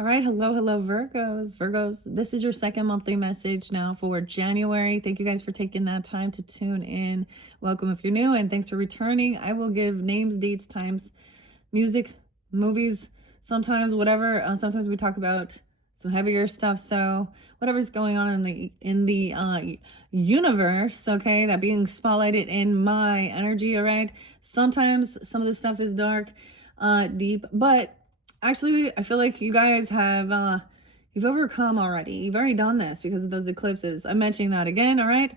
All right, hello, Virgos. Virgos, this is your second monthly message now for January. Thank you guys for taking that time to tune in. Welcome if you're new, and thanks for returning. I will give names, dates, times, music, movies, sometimes whatever. Sometimes we talk about some heavier stuff. So whatever's going on in the universe, okay, that being spotlighted in my energy. All right. Sometimes some of the stuff is dark, deep, but actually, I feel like you guys have you've overcome already. You've already done this because of those eclipses. I'm mentioning that again, all right?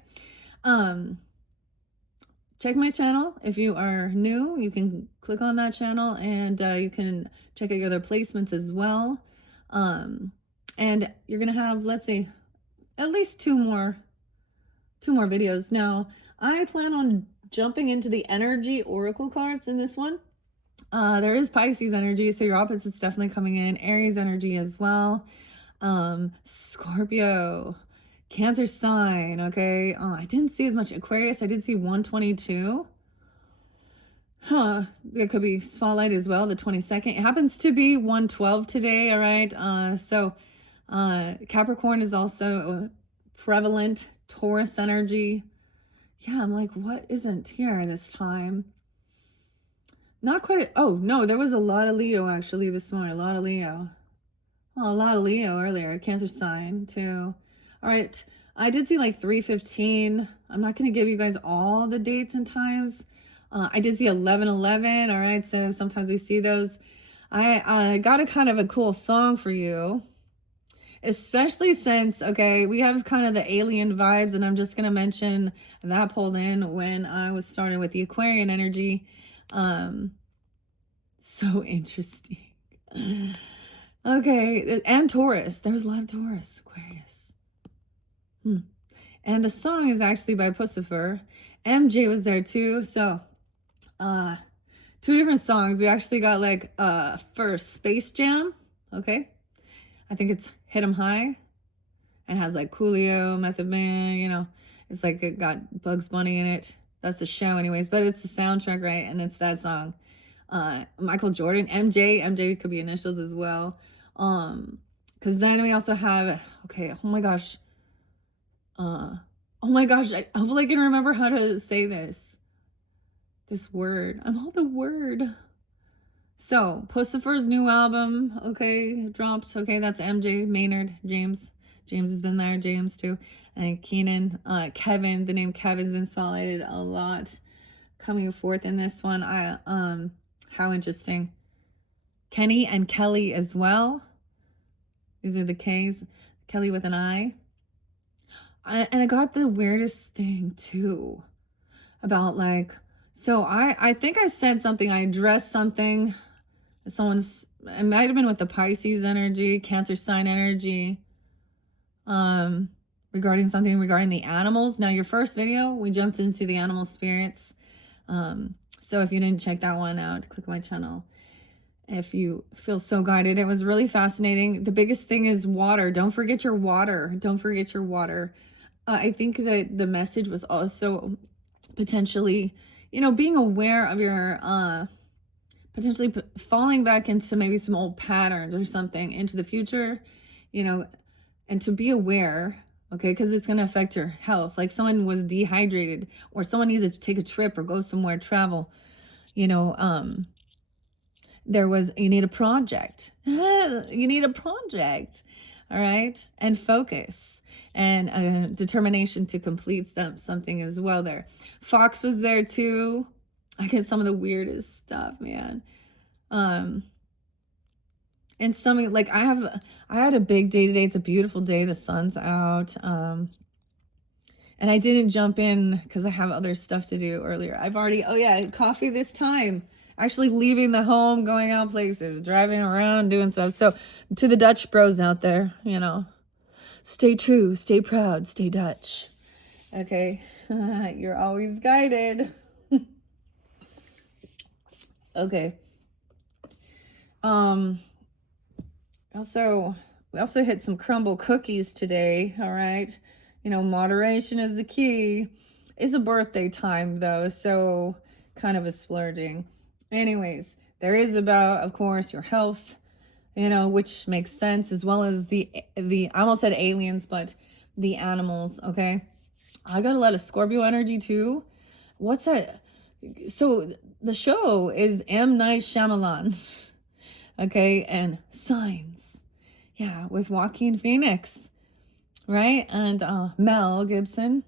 Check my channel. If you are new, you can click on that channel and you can check out your other placements as well. And you're gonna have, let's see, at least two more videos. Now, I plan on jumping into the energy oracle cards in this one. There is Pisces energy, so your opposite's definitely coming in. Aries energy as well. Scorpio, Cancer sign, okay? I didn't see as much Aquarius. I did see 122. It could be spotlight as well, the 22nd. It happens to be 112 today, all right? Capricorn is also prevalent. Taurus energy. Yeah, I'm like, what isn't here this time? Not quite. Oh, no, there was a lot of Leo actually this morning. A lot of Leo. Well, a lot of Leo earlier. Cancer sign too. All right. I did see like 3:15. I'm not going to give you guys all the dates and times. I did see 11:11. All right. So sometimes we see those. I got a kind of a cool song for you. Especially since, okay, we have kind of the alien vibes. And I'm just going to mention that pulled in when I was starting with the Aquarian energy. So interesting. Okay, and Taurus. There's a lot of Taurus, Aquarius. And the song is actually by Pussifer. MJ was there too. So, two different songs. We actually got like first Space Jam. Okay, I think it's Hit 'Em High, and has like Coolio, Method Man. You know, it's like it got Bugs Bunny in it. That's the show, anyways. But it's the soundtrack, right? And it's that song. Michael Jordan, MJ could be initials as well. Because then we also have, okay, oh my gosh, I hopefully I can remember how to say this word. I'm all the word. So Pussifer's new album, okay, dropped. Okay, that's MJ, Maynard, James has been there, James too, and Keenan, Kevin. The name Kevin's been spotlighted a lot coming forth in this one. How interesting. Kenny and Kelly as well. These are the K's. Kelly with an I. And I got the weirdest thing too about like, so I think I said something, I addressed something. It might have been with the Pisces energy, Cancer sign energy, regarding the animals. Now, your first video, we jumped into the animal spirits. So if you didn't check that one out, click my channel. If you feel so guided, it was really fascinating. The biggest thing is water. Don't forget your water. Don't forget your water. I think that the message was also potentially, being aware of your, potentially falling back into maybe some old patterns or something into the future, and to be aware, okay, because it's going to affect your health. Like someone was dehydrated, or someone needs to take a trip or go somewhere, travel, you need a project. You need a project. All right. And focus and determination to complete something as well there. Fox was there too. I get some of the weirdest stuff, man. And something like I had a big day today. It's a beautiful day. The sun's out. And I didn't jump in because I have other stuff to do earlier. Coffee this time. Actually leaving the home, going out places, driving around, doing stuff. So to the Dutch bros out there, stay true, stay proud, stay Dutch. Okay. You're always guided. Okay. We also hit some crumble cookies today. All right. Moderation is the key. It's a birthday time though, so kind of a splurging. Anyways, there is about, of course, your health, which makes sense, as well as the I almost said aliens, but the animals. Okay, I got a lot of Scorpio energy too. What's that? So the show is M. Night Shyamalan. Okay, and Signs. Yeah, with Joaquin Phoenix, right? And Mel Gibson.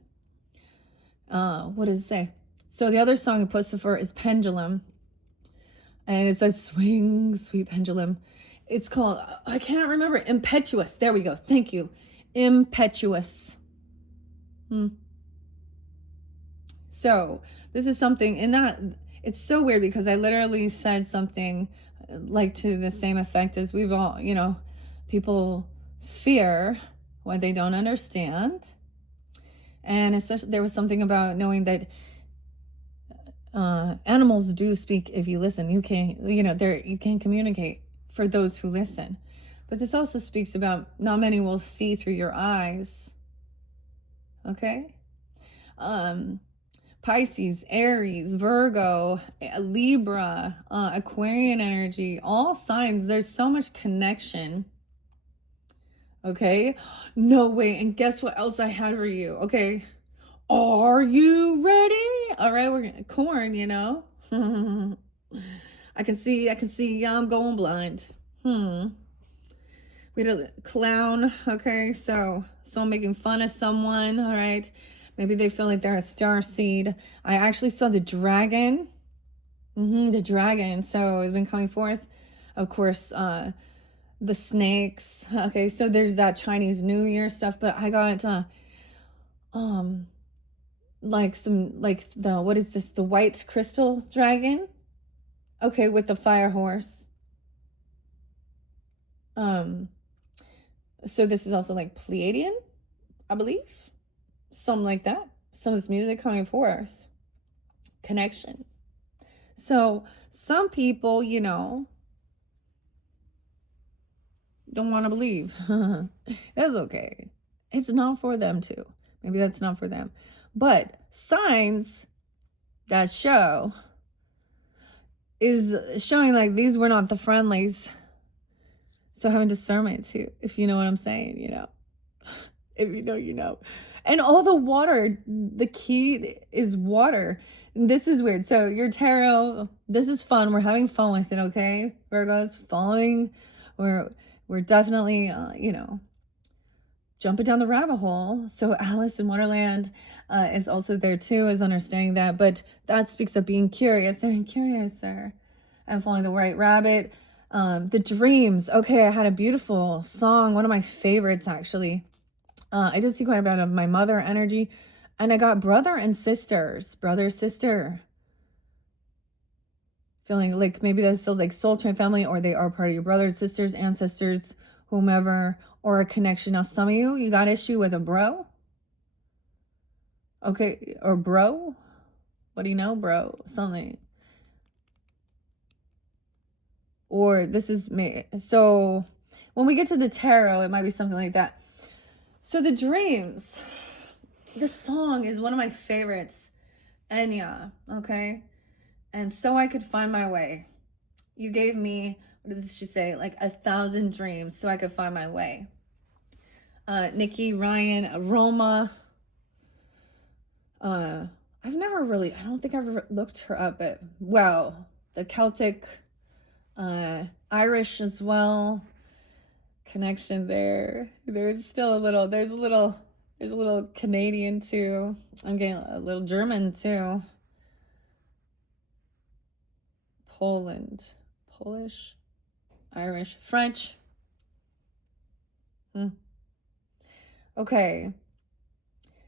What does it say? So the other song of Pussifer is Pendulum. And it says swing, sweet pendulum. It's called, I can't remember, Impetuous. There we go. Thank you. Impetuous. So this is something in that, it's so weird because I literally said something like to the same effect as we've all, people fear what they don't understand. And especially there was something about knowing that animals do speak if you listen. You can, you can communicate for those who listen. But this also speaks about not many will see through your eyes. Okay? Pisces, Aries, Virgo, Libra, Aquarian energy, all signs. There's so much connection. Okay? No, wait, and guess what else I had for you? Okay? Are you ready? All right, we're gonna corn, I can see, I'm going blind. We had a clown, okay, so someone making fun of someone, all right. Maybe they feel like they're a star seed. I actually saw the dragon. The dragon. So it's been coming forth. Of course, the snakes. Okay, so there's that Chinese New Year stuff, but I got what is this? The white crystal dragon. Okay, with the fire horse. So this is also like Pleiadian, I believe. Something like that. Some of this music coming forth. Connection. So some people, don't want to believe. That's okay. It's not for them too. Maybe that's not for them. But signs that show is showing like these were not the friendlies. So having discernment too, if you know what I'm saying, If you know, you know. And all the water, the key is water. This is weird. So your tarot, this is fun. We're having fun with it, okay? Virgos, following. We're definitely, jumping down the rabbit hole. So Alice in Wonderland is also there too, is understanding that. But that speaks of being curious. And curious, sir. And following the right rabbit. The dreams. Okay, I had a beautiful song. One of my favorites, actually. I did see quite a bit of my mother energy. And I got brother and sisters. Brother, sister. Feeling like maybe that feels like soul train family, or they are part of your brothers, sisters, ancestors, whomever, or a connection. Now, some of you got issue with a bro. Okay, or bro. What do you know, bro? Something. Or this is me. So when we get to the tarot, it might be something like that. So the dreams, this song is one of my favorites. Enya, okay? And so I could find my way. You gave me, what does she say? Like 1,000 dreams so I could find my way. Nikki, Ryan, Roma. I don't think I've ever looked her up, but well, the Celtic, Irish as well. Connection there. There's a little Canadian too. I'm getting a little German too. Poland, Polish, Irish, French. Okay.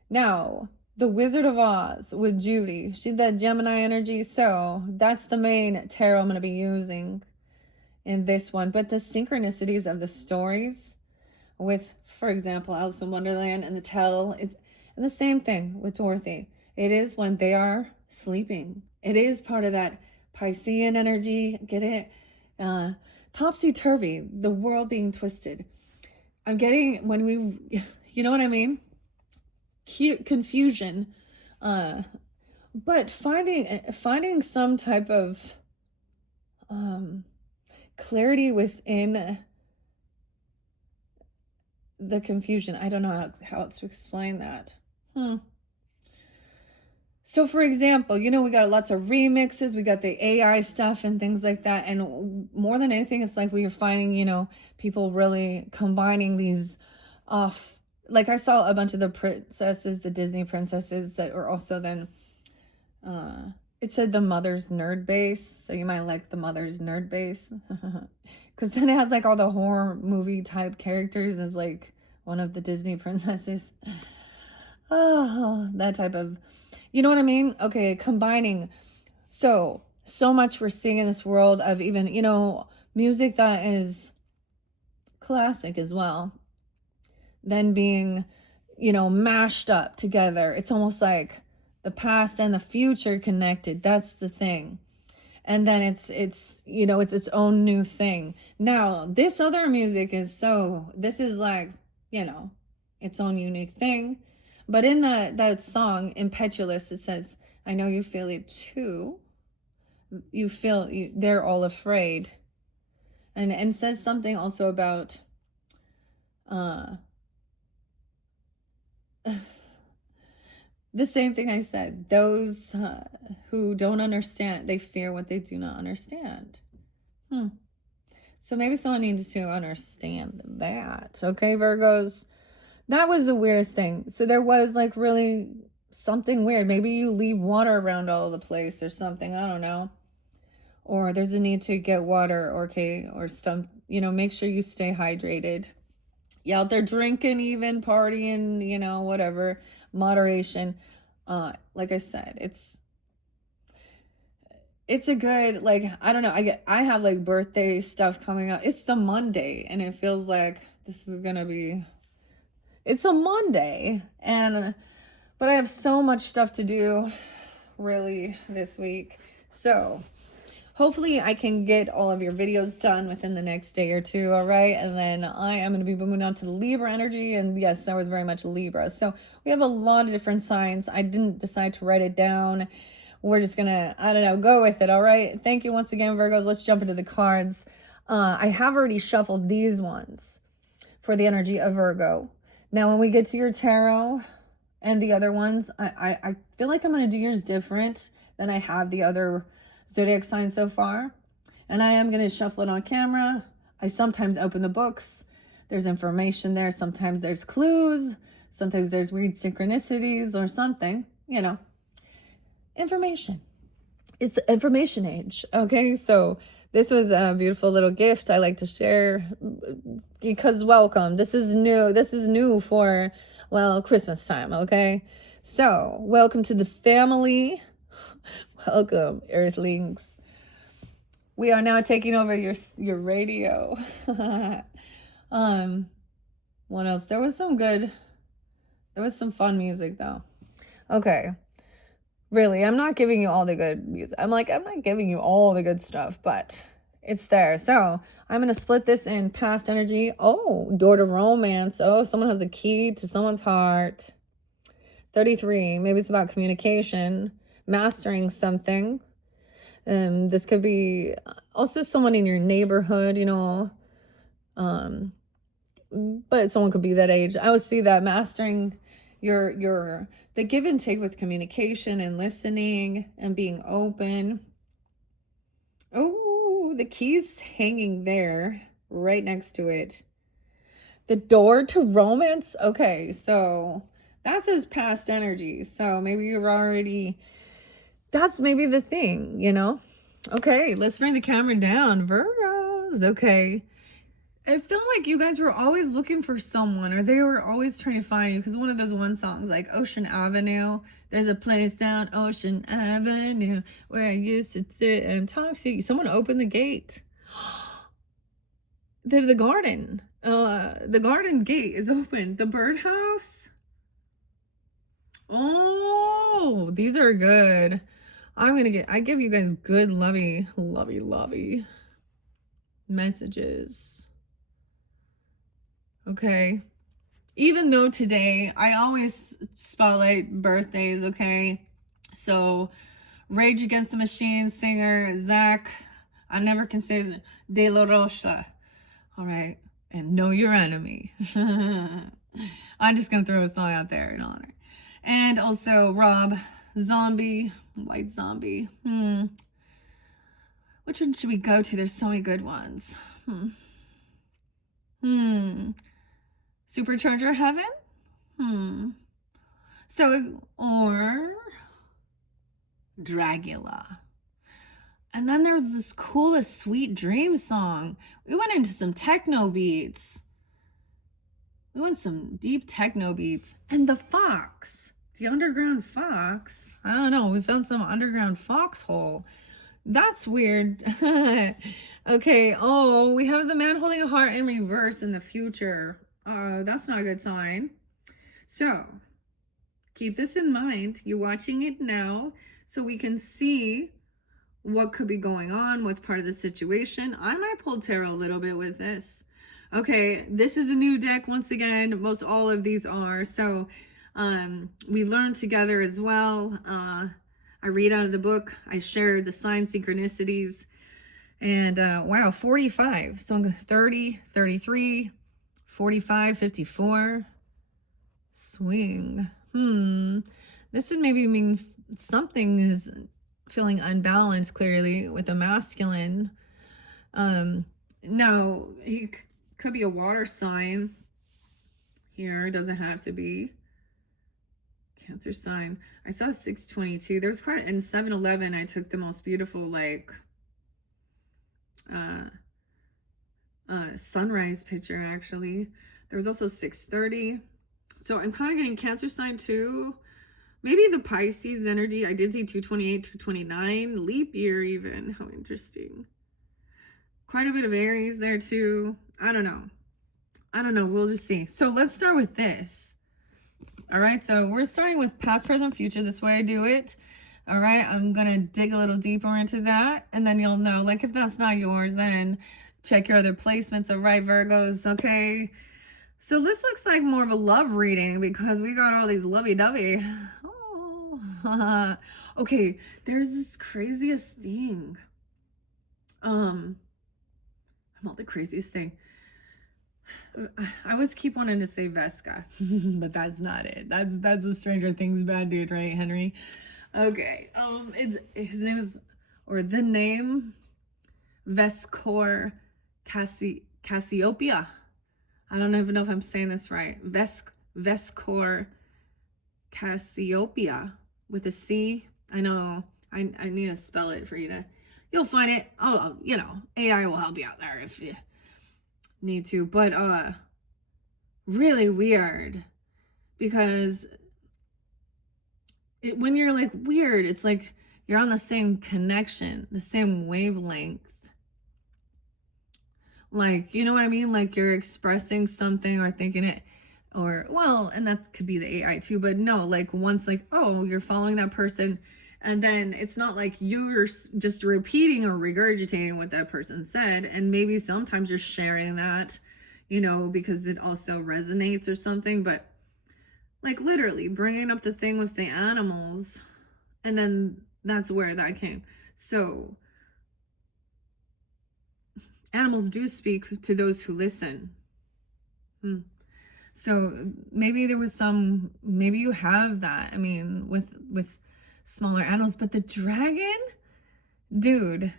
Now, the Wizard of Oz with Judy. She's that Gemini energy. So that's the main tarot I'm going to be using in this one. But the synchronicities of the stories with, for example, Alice in Wonderland and the Tell, and the same thing with Dorothy. It is when they are sleeping. It is part of that Piscean energy. Get it? Topsy-turvy, the world being twisted. I'm getting, when we, you know what I mean? Confusion. But finding some type of clarity within the confusion. I don't know how else to explain that. So for example, you know, we got lots of remixes, we got the AI stuff and things like that. And more than anything, it's like we are finding, you know, people really combining these off. Like I saw a bunch of the princesses, the Disney princesses that were also then, it said the Mother's Nerd Base. So you might like the Mother's Nerd Base. Because then it has like all the horror movie type characters as like one of the Disney princesses. Oh, that type of, you know what I mean? Okay, combining. So much we're seeing in this world of even, you know, music that is classic as well, then being, you know, mashed up together. It's almost like the past and the future connected. That's the thing. And then it's you know, it's its own new thing. Now, this other music is this is like, you know, its own unique thing. But in that song, Impetuous, it says, I know you feel it too. You feel, they're all afraid. And says something also about, the same thing I said. Those who don't understand, they fear what they do not understand. So maybe someone needs to understand that. Okay, Virgos? That was the weirdest thing. So there was like really something weird. Maybe you leave water around all the place or something. I don't know. Or there's a need to get water, okay, or some, you know, make sure you stay hydrated. You out there drinking, even partying, you know, whatever, moderation. Like I said, it's a good, like, I don't know, I have like birthday stuff coming up. It's the Monday and it feels like this is gonna be, it's a Monday, but I have so much stuff to do really this week. So hopefully I can get all of your videos done within the next day or two, all right? And then I am going to be moving on to the Libra energy. And yes, that was very much Libra. So we have a lot of different signs. I didn't decide to write it down. We're just going to, I don't know, go with it, all right? Thank you once again, Virgos. Let's jump into the cards. I have already shuffled these ones for the energy of Virgo. Now, when we get to your tarot and the other ones, I feel like I'm going to do yours different than I have the other zodiac sign so far, and I am going to shuffle it on camera. I sometimes open the books. There's information there. Sometimes there's clues. Sometimes there's weird synchronicities or something, you know. Information. It's the information age. Okay, so this was a beautiful little gift I like to share because welcome. This is new. This is new for, well, Christmas time. Okay, so welcome to the family. Welcome, Earthlings. We are now taking over your radio. What else? There was some fun music though. Okay. Really, I'm not giving you all the good music. I'm not giving you all the good stuff, but it's there. So I'm going to split this in past energy. Oh, door to romance. Oh, someone has the key to someone's heart. 33. Maybe it's about communication, mastering something. This could be also someone in your neighborhood, you know, but someone could be that age. I would see that mastering the give and take with communication and listening and being open. Oh, the key's hanging there right next to it. The door to romance. Okay, so that's his past energy. So maybe you're already, that's maybe the thing, you know? Okay, let's bring the camera down. Virgos. Okay. I felt like you guys were always looking for someone, or they were always trying to find you, because one of those one songs, like Ocean Avenue, there's a place down Ocean Avenue where I used to sit and talk to you. Someone opened the gate. The garden. The garden gate is open. The birdhouse. Oh, these are good. I give you guys good lovey messages. Okay. Even though today, I always spotlight birthdays, okay? So, Rage Against the Machine singer, Zach, I never can say De La Rocha. All right. and know your enemy. I'm just gonna throw a song out there in honor. And also Rob Zombie, White Zombie. Which one should we go to? There's so many good ones. Supercharger Heaven? So, or Dragula. And then there's this coolest Sweet Dream song. We went into some techno beats. We went some deep techno beats. And the fox, the underground fox. I don't know. We found some underground foxhole. That's weird. Okay. Oh, we have the man holding a heart in reverse in the future. That's not a good sign. So keep this in mind. You're watching it now so we can see what could be going on, what's part of the situation. I might pull tarot a little bit with this. Okay, this is a new deck once again. Most all of these are. So we learn together as well. I read out of the book. I share the sign synchronicities. And wow, 45. So I'm going 30, 33, 45, 54. Swing. This would maybe mean something is feeling unbalanced, clearly, with a masculine. Now, he could be a water sign here. Doesn't have to be. Cancer sign. I saw 622. There was quite in 7-Eleven. I took the most beautiful, like, sunrise picture, actually. There was also 630. So I'm kind of getting Cancer sign too. Maybe the Pisces energy. I did see 228, 229. Leap year even. How interesting. Quite a bit of Aries there too. I don't know. We'll just see. So let's start with this. All right. So we're starting with past, present, future. This way I do it. All right. I'm going to dig a little deeper into that. And then you'll know, like, if that's not yours, then check your other placements. All right, Virgos. Okay. So this looks like more of a love reading because we got all these lovey-dovey. Oh. Okay, there's this craziest thing. I'm not the craziest thing. I always keep wanting to say Vesca, but that's not it. That's a Stranger Things bad dude, right, Henry? Okay. His name is, or the name, Vescor Cassiopeia. I don't even know if I'm saying this right. Vescor Cassiopeia with a C. I know. I need to spell it for you to. You'll find it. Oh, AI will help you out there if you need to. But really weird because when you're like weird, it's like you're on the same connection, the same wavelength. Like, you know what I mean? Like you're expressing something or thinking it, or, well, and that could be the AI too, but no, like once, like, oh, you're following that person, and then it's not like you're just repeating or regurgitating what that person said, and maybe sometimes you're sharing that, because it also resonates or something, but like literally bringing up the thing with the animals, and then that's where that came. So animals do speak to those who listen. So maybe there was maybe you have that. I mean, with smaller animals, but the dragon, dude,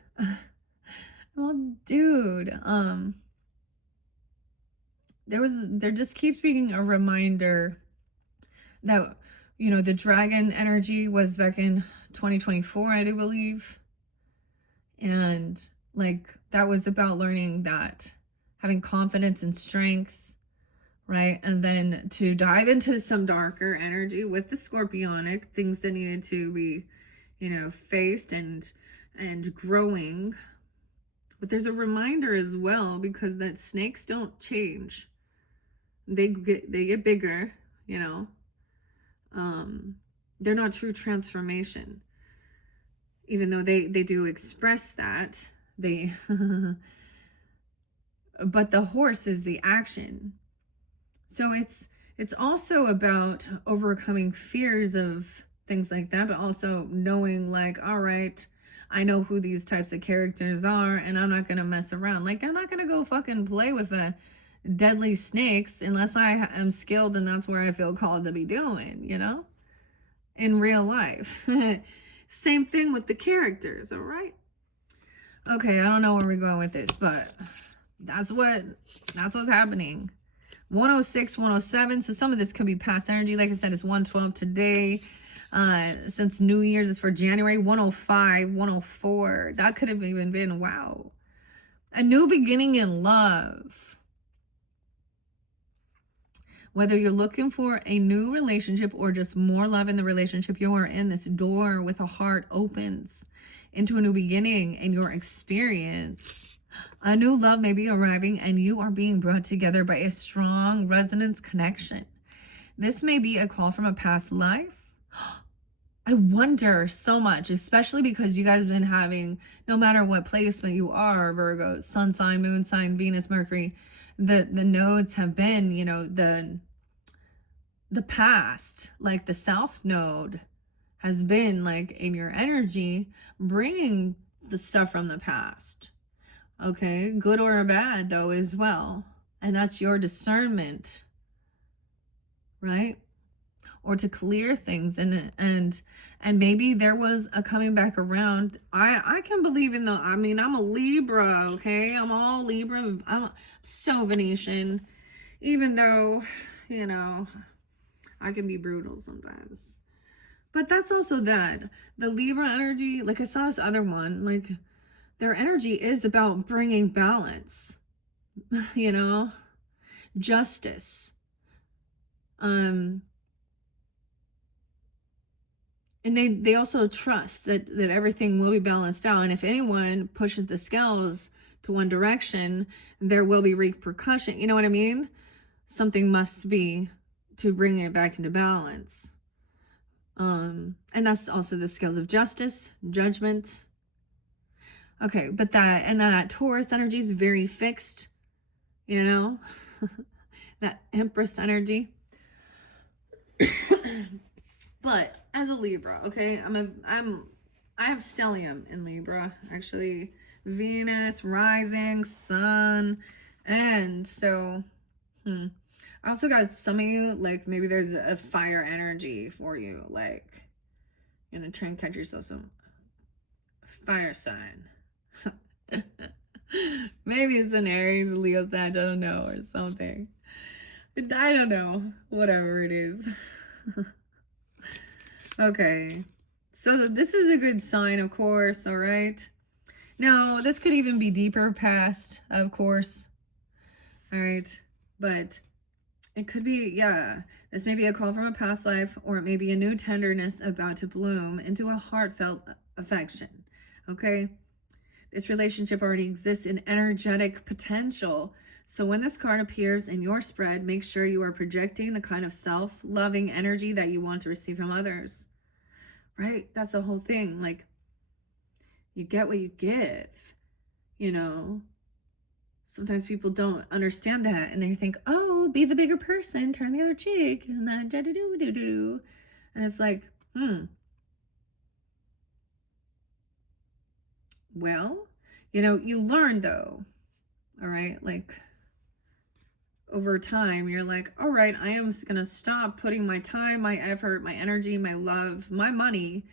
there just keeps being a reminder that, the dragon energy was back in 2024, I do believe. And like, that was about learning that, having confidence and strength, right? And then to dive into some darker energy with the scorpionic, things that needed to be, faced and growing. But there's a reminder as well, because that snakes don't change. They get bigger, they're not true transformation. Even though they do express that, but the horse is the action. So it's also about overcoming fears of things like that, but also knowing, like, all right, I know who these types of characters are, and I'm not going to mess around. Like, I'm not going to go fucking play with a deadly snakes unless I am skilled, and that's where I feel called to be doing, in real life. Same thing with the characters, all right? Okay, I don't know where we're going with this, but that's what's happening. 106, 107. So some of this could be past energy. Like I said, it's 112 today. Since New Year's is for January. 105, 104. That could have even been, wow, a new beginning in love. Whether you're looking for a new relationship or just more love in the relationship you are in, this door with a heart opens into a new beginning in your experience. A new love may be arriving and you are being brought together by a strong resonance connection. This may be a call from a past life. I wonder so much, especially because you guys have been having, no matter what placement you are, Virgo, sun sign, moon sign, Venus, Mercury, the nodes have been, the past, like the South node has been like in your energy, bringing the stuff from the past. Okay, good or bad though as well. And that's your discernment, right? Or to clear things, and maybe there was a coming back around. I can believe in I'm a Libra, okay? I'm all Libra. I'm so Venetian, even though, I can be brutal sometimes. But that's also that. The Libra energy, like I saw this other one, like their energy is about bringing balance, justice. And they also trust that everything will be balanced out. And if anyone pushes the scales to one direction, there will be repercussion. You know what I mean? Something must be to bring it back into balance. And that's also the scales of justice, judgment. Okay, but that Taurus energy is very fixed, that Empress energy. But as a Libra, okay, I have stellium in Libra, actually, Venus, rising, sun, and so, I also got some of you, like, maybe there's a fire energy for you, like, try and catch yourself some fire sign. Maybe it's an Aries, Leo, Sag, I don't know, or something. I don't know, whatever it is. Okay, so this is a good sign, of course, all right? Now, this could even be deeper past, of course, all right? But it could be, this may be a call from a past life, or it may be a new tenderness about to bloom into a heartfelt affection, okay? This relationship already exists in energetic potential. So when this card appears in your spread, make sure you are projecting the kind of self-loving energy that you want to receive from others, right? That's the whole thing. Like, you get what you give, Sometimes people don't understand that, and they think, oh, be the bigger person, turn the other cheek, and then do. And it's like, well, you learn though, all right? Like, over time, you're like, all right, I am gonna stop putting my time, my effort, my energy, my love, my money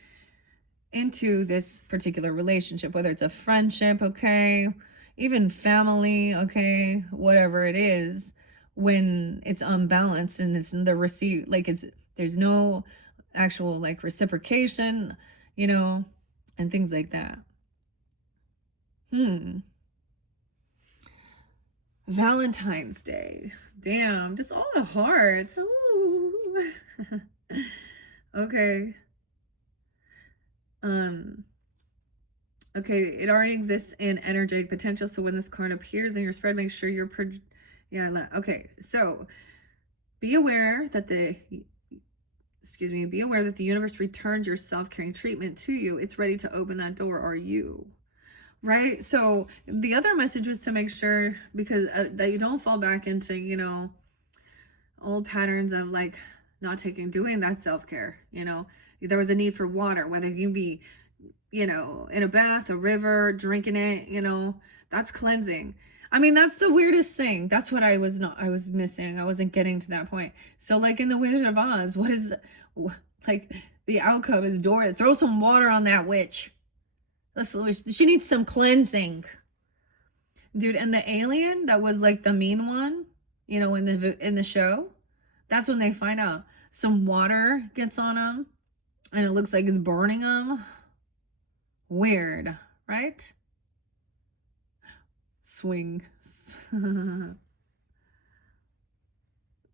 into this particular relationship, whether it's a friendship, okay, even family, okay, whatever it is, when it's unbalanced and it's there's no actual like reciprocation, and things like that. Valentine's Day. Damn, just all the hearts. Ooh. Okay. Okay, it already exists in energetic potential. So when this card appears in your spread, make sure you're okay. So be aware that the universe returns your self-caring treatment to you. It's ready to open that door. Are you? Right? So the other message was to make sure, because that you don't fall back into, old patterns of like not doing that self-care. There was a need for water, whether you be, in a bath, a river, drinking it, that's cleansing. I mean, that's the weirdest thing. That's what I was missing. I wasn't getting to that point. So like in the Wizard of Oz, what is like the outcome is Dora throw some water on that witch. She needs some cleansing. Dude, and the alien that was like the mean one, you know, in the show, that's when they find out some water gets on them and it looks like it's burning them. Weird, right? Swing.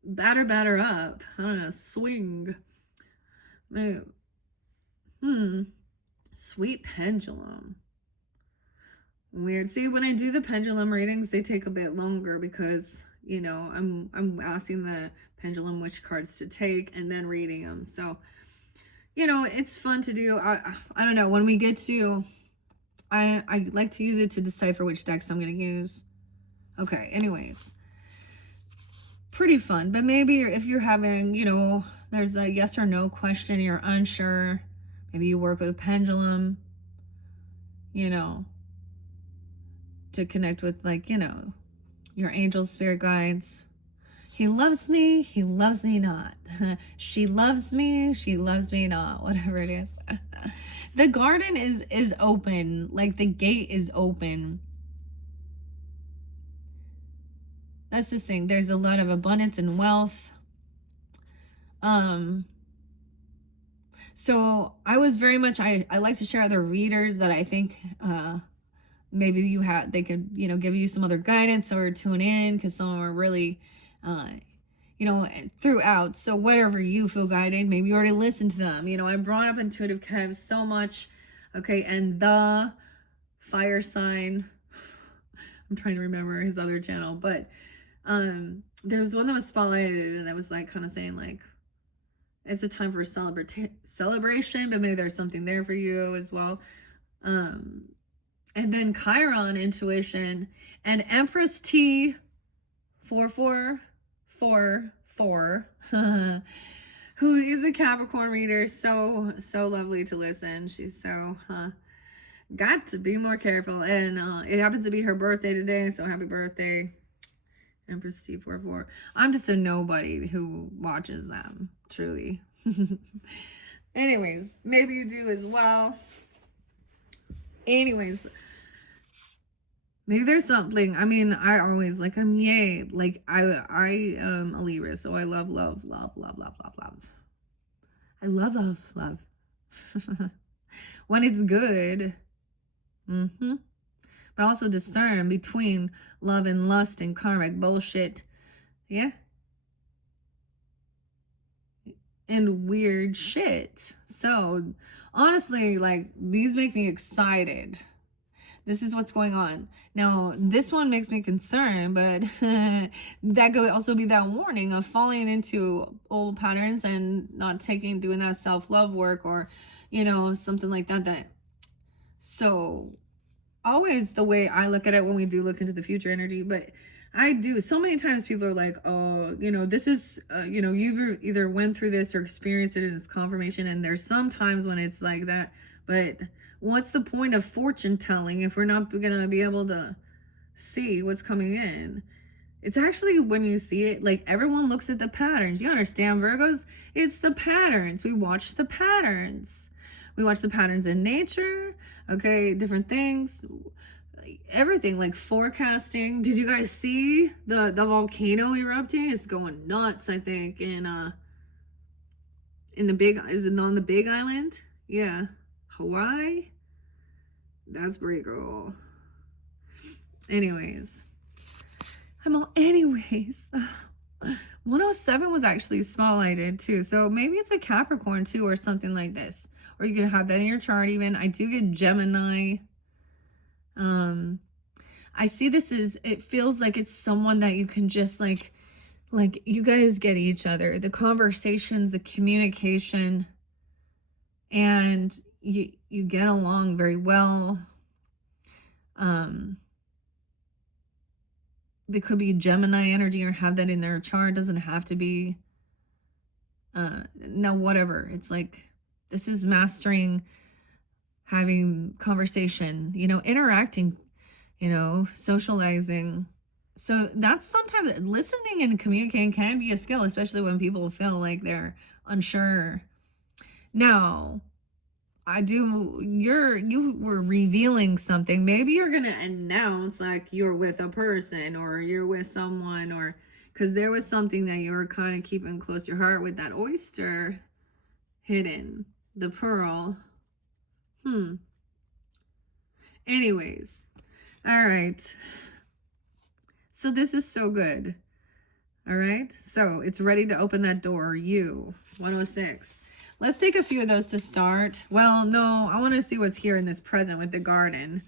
Batter up. I don't know. Swing. Maybe. Sweet pendulum. Weird. See, when I do the pendulum readings, they take a bit longer because, you know, I'm asking the pendulum which cards to take and then reading them. So, you know, it's fun to do. I don't know. When we get to, I like to use it to decipher which decks I'm going to use. Okay. Anyways, pretty fun. But maybe if you're having, you know, there's a yes or no question, you're unsure. Maybe you work with a pendulum, you know, to connect with, like, you know, your angel spirit guides. He loves me not. She loves me not. Whatever it is. The garden is open. Like the gate is open. That's the thing. There's a lot of abundance and wealth. So I was very much, I like to share other readers that I think, maybe they could, you know, give you some other guidance or tune in because some are really, you know, throughout. So whatever you feel guided, maybe you already listened to them. You know, I brought up Intuitive Kev so much. Okay. And the fire sign, I'm trying to remember his other channel, but, there's one that was spotlighted and that was like kind of saying like, it's a time for celebration, but maybe there's something there for you as well. And then Chiron intuition and Empress T 4444 who is a Capricorn reader. So lovely to listen. She's so got to be more careful. And it happens to be her birthday today, so happy birthday, Empress T44. I'm just a nobody who watches them, truly. Anyways, maybe you do as well. Anyways, maybe there's something. I mean, I always like, I'm yay. Like I am a Libra, so I love. I love. When it's good. But also discern between love and lust and karmic bullshit. Yeah. And weird shit. So honestly, like, these make me excited. This is what's going on. Now, this one makes me concerned, but that could also be that warning of falling into old patterns and not doing that self-love work or, you know, something like that. So always the way I look at it when we do look into the future energy, but I do. So many times people are like, oh, you know, this is, you know, you've either went through this or experienced it and it's confirmation. And there's some times when it's like that, but what's the point of fortune telling if we're not going to be able to see what's coming in? It's actually when you see it, like everyone looks at the patterns. You understand, Virgos? It's the patterns. We watch the patterns. We watch the patterns in nature, okay, different things, everything, like forecasting. Did you guys see the volcano erupting? It's going nuts, I think, in is it on the Big Island? Yeah, Hawaii. That's pretty cool. Anyways, 107 was actually spotlighted too, so maybe it's a Capricorn too or something like this. Or you can have that in your chart even. I do get Gemini. I see this as, it feels like it's someone that you can just like you guys get each other. The conversations, the communication, and you get along very well. They could be Gemini energy or have that in their chart. Doesn't have to be. No, whatever. It's like, this is mastering having conversation, you know, interacting, you know, socializing. So that's sometimes listening and communicating can be a skill, especially when people feel like they're unsure. Now, you were revealing something. Maybe you're gonna announce like you're with a person or you're with someone, or because there was something that you were kind of keeping close to your heart with that oyster hidden, the pearl. Anyways, all right. So this is so good. All right. So it's ready to open that door. You 106. Let's take a few of those to start. Well, no, I want to see what's here in this present with the garden,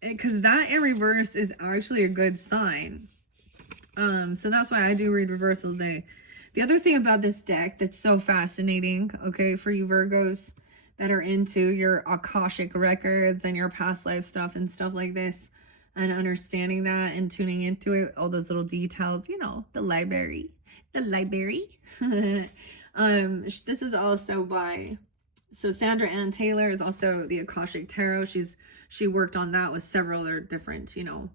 because that in reverse is actually a good sign. So that's why I do read reversals. The other thing about this deck that's so fascinating, okay, for you Virgos that are into your Akashic records and your past life stuff and stuff like this, and understanding that and tuning into it, all those little details, you know, the library. This is also by, so Sandra Ann Taylor is also the Akashic Tarot. She worked on that with several other different, you know,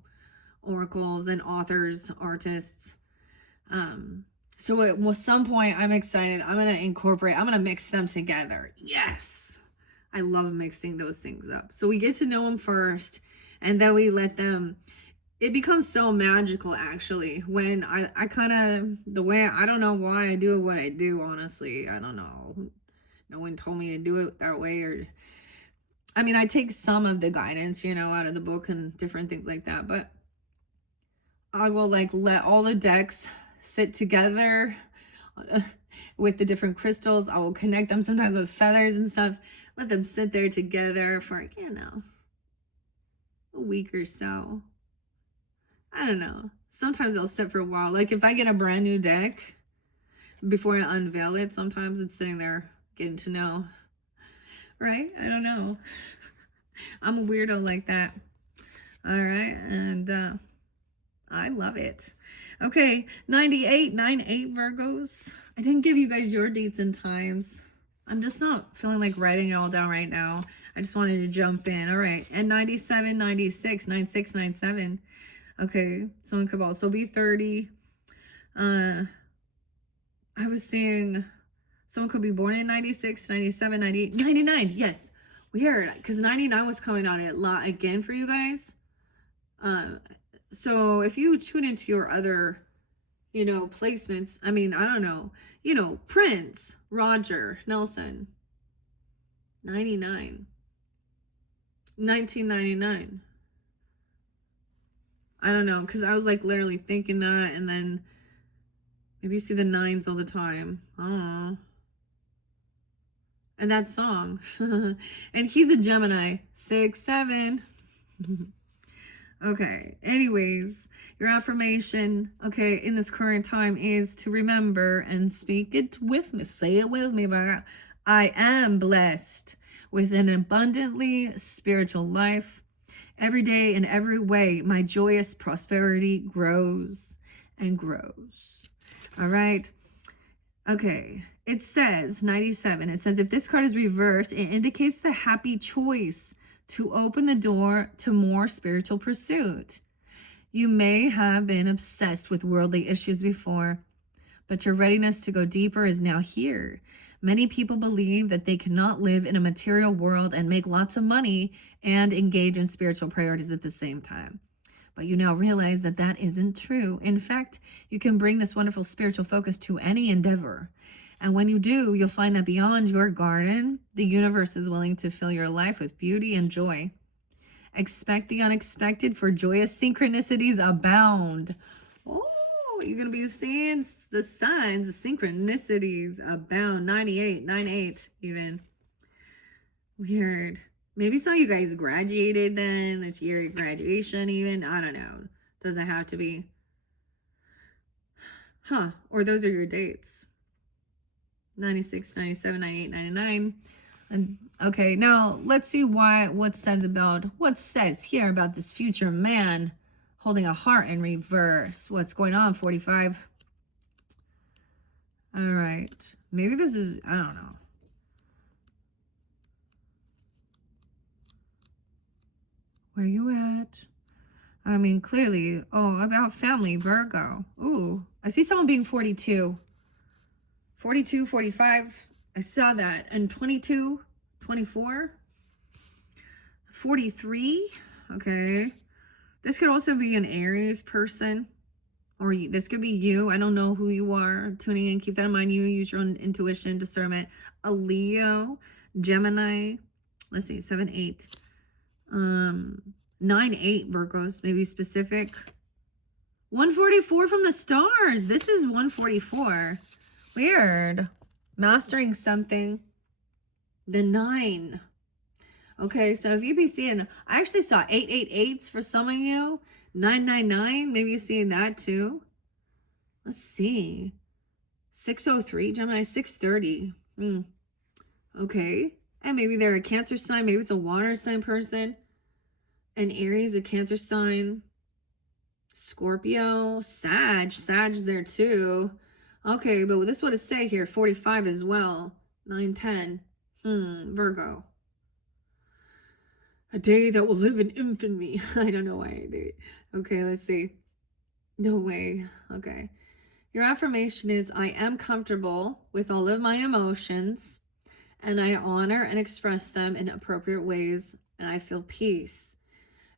oracles and authors, artists. So at some point, I'm excited. I'm gonna mix them together. Yes, I love mixing those things up. So we get to know them first, and then we let them. It becomes so magical, actually, when I kind of, the way, I don't know why I do what I do, honestly. I don't know. No one told me to do it that way, or, I mean, I take some of the guidance, you know, out of the book and different things like that, but I will like let all the decks sit together with the different crystals. I will connect them sometimes with feathers and stuff, let them sit there together for, you know, a week or so. I don't know. Sometimes they'll sit for a while. Like if I get a brand new deck, before I unveil it, sometimes it's sitting there getting to know. Right? I don't know. I'm a weirdo like that. All right. And I love it. Okay. 98 Virgos. I didn't give you guys your dates and times. I'm just not feeling like writing it all down right now. I just wanted to jump in. All right. And 97, 96, 96, 97. Okay, someone could also be 30. I was seeing someone could be born in 96, 97, 98, 99. Yes, weird, because 99 was coming out a lot again for you guys. So if you tune into your other, you know, placements, I mean, I don't know, you know, Prince, Roger, Nelson, 99, 1999. I don't know, because I was like literally thinking that, and then maybe you see the nines all the time. Oh. And that song. And he's a Gemini. 6, 7. Okay. Anyways, your affirmation, okay, in this current time is to remember and speak it with me. Say it with me. I am blessed with an abundantly spiritual life. Every day in every way, my joyous prosperity grows and grows. All right. Okay. It says 97. It says if this card is reversed, it indicates the happy choice to open the door to more spiritual pursuit. You may have been obsessed with worldly issues before, but your readiness to go deeper is now here. Many people believe that they cannot live in a material world and make lots of money and engage in spiritual priorities at the same time. But you now realize that that isn't true. In fact, you can bring this wonderful spiritual focus to any endeavor. And when you do, you'll find that beyond your garden, the universe is willing to fill your life with beauty and joy. Expect the unexpected, for joyous synchronicities abound. Oh, you're going to be seeing the signs, the synchronicities abound. 98, 98 even. Weird. Maybe some of you guys graduated then, this year, graduation even. I don't know. Doesn't have to be. Huh. Or those are your dates. 96, 97, 98, 99. And okay, now let's see what says here about this future man holding a heart in reverse. What's going on? 45. All right. Maybe this is, I don't know. Where you at? I mean, clearly. Oh, about family, Virgo. Ooh, I see someone being 42. 42, 45. I saw that. And 22, 24, 43. Okay. This could also be an Aries person. Or this could be you. I don't know who you are. Tuning in. Keep that in mind. You use your own intuition, discernment. A Leo, Gemini. Let's see. 7, 8. 9, 8 Virgos. Maybe specific. 144 from the stars. This is 144. Weird. Mastering something. The 9. Okay, so if you be seeing, I actually saw 888s for some of you. 999, maybe you're seeing that too. Let's see. 603, Gemini, 630. Okay. And maybe they're a Cancer sign. Maybe it's a water sign person. And Aries, a Cancer sign. Scorpio, Sag's there too. Okay, but this is what it say here. 45 as well. 9, 10. Virgo. A day that will live in infamy. I don't know why. Okay, let's see. No way. Okay. Your affirmation is, I am comfortable with all of my emotions, and I honor and express them in appropriate ways, and I feel peace.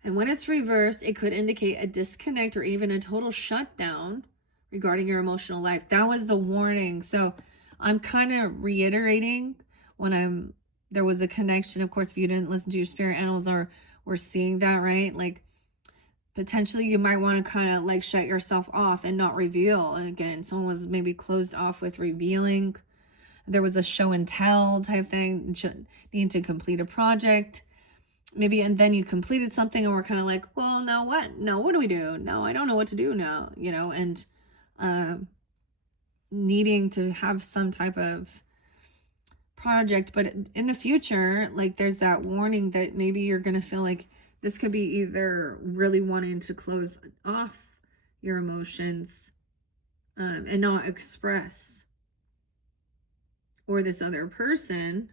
And when it's reversed, it could indicate a disconnect or even a total shutdown regarding your emotional life. That was the warning. So I'm kind of reiterating when there was a connection. Of course, if you didn't listen to your spirit animals or were seeing that, right? Like potentially you might want to kind of like shut yourself off and not reveal. And again, someone was maybe closed off with revealing. There was a show and tell type thing, need to complete a project. Maybe, and then you completed something and we're kind of like, well, now what? No, what do we do? No, I don't know what to do now, and needing to have some type of project. But in the future, like there's that warning that maybe you're going to feel like this could be either really wanting to close off your emotions and not express, or this other person,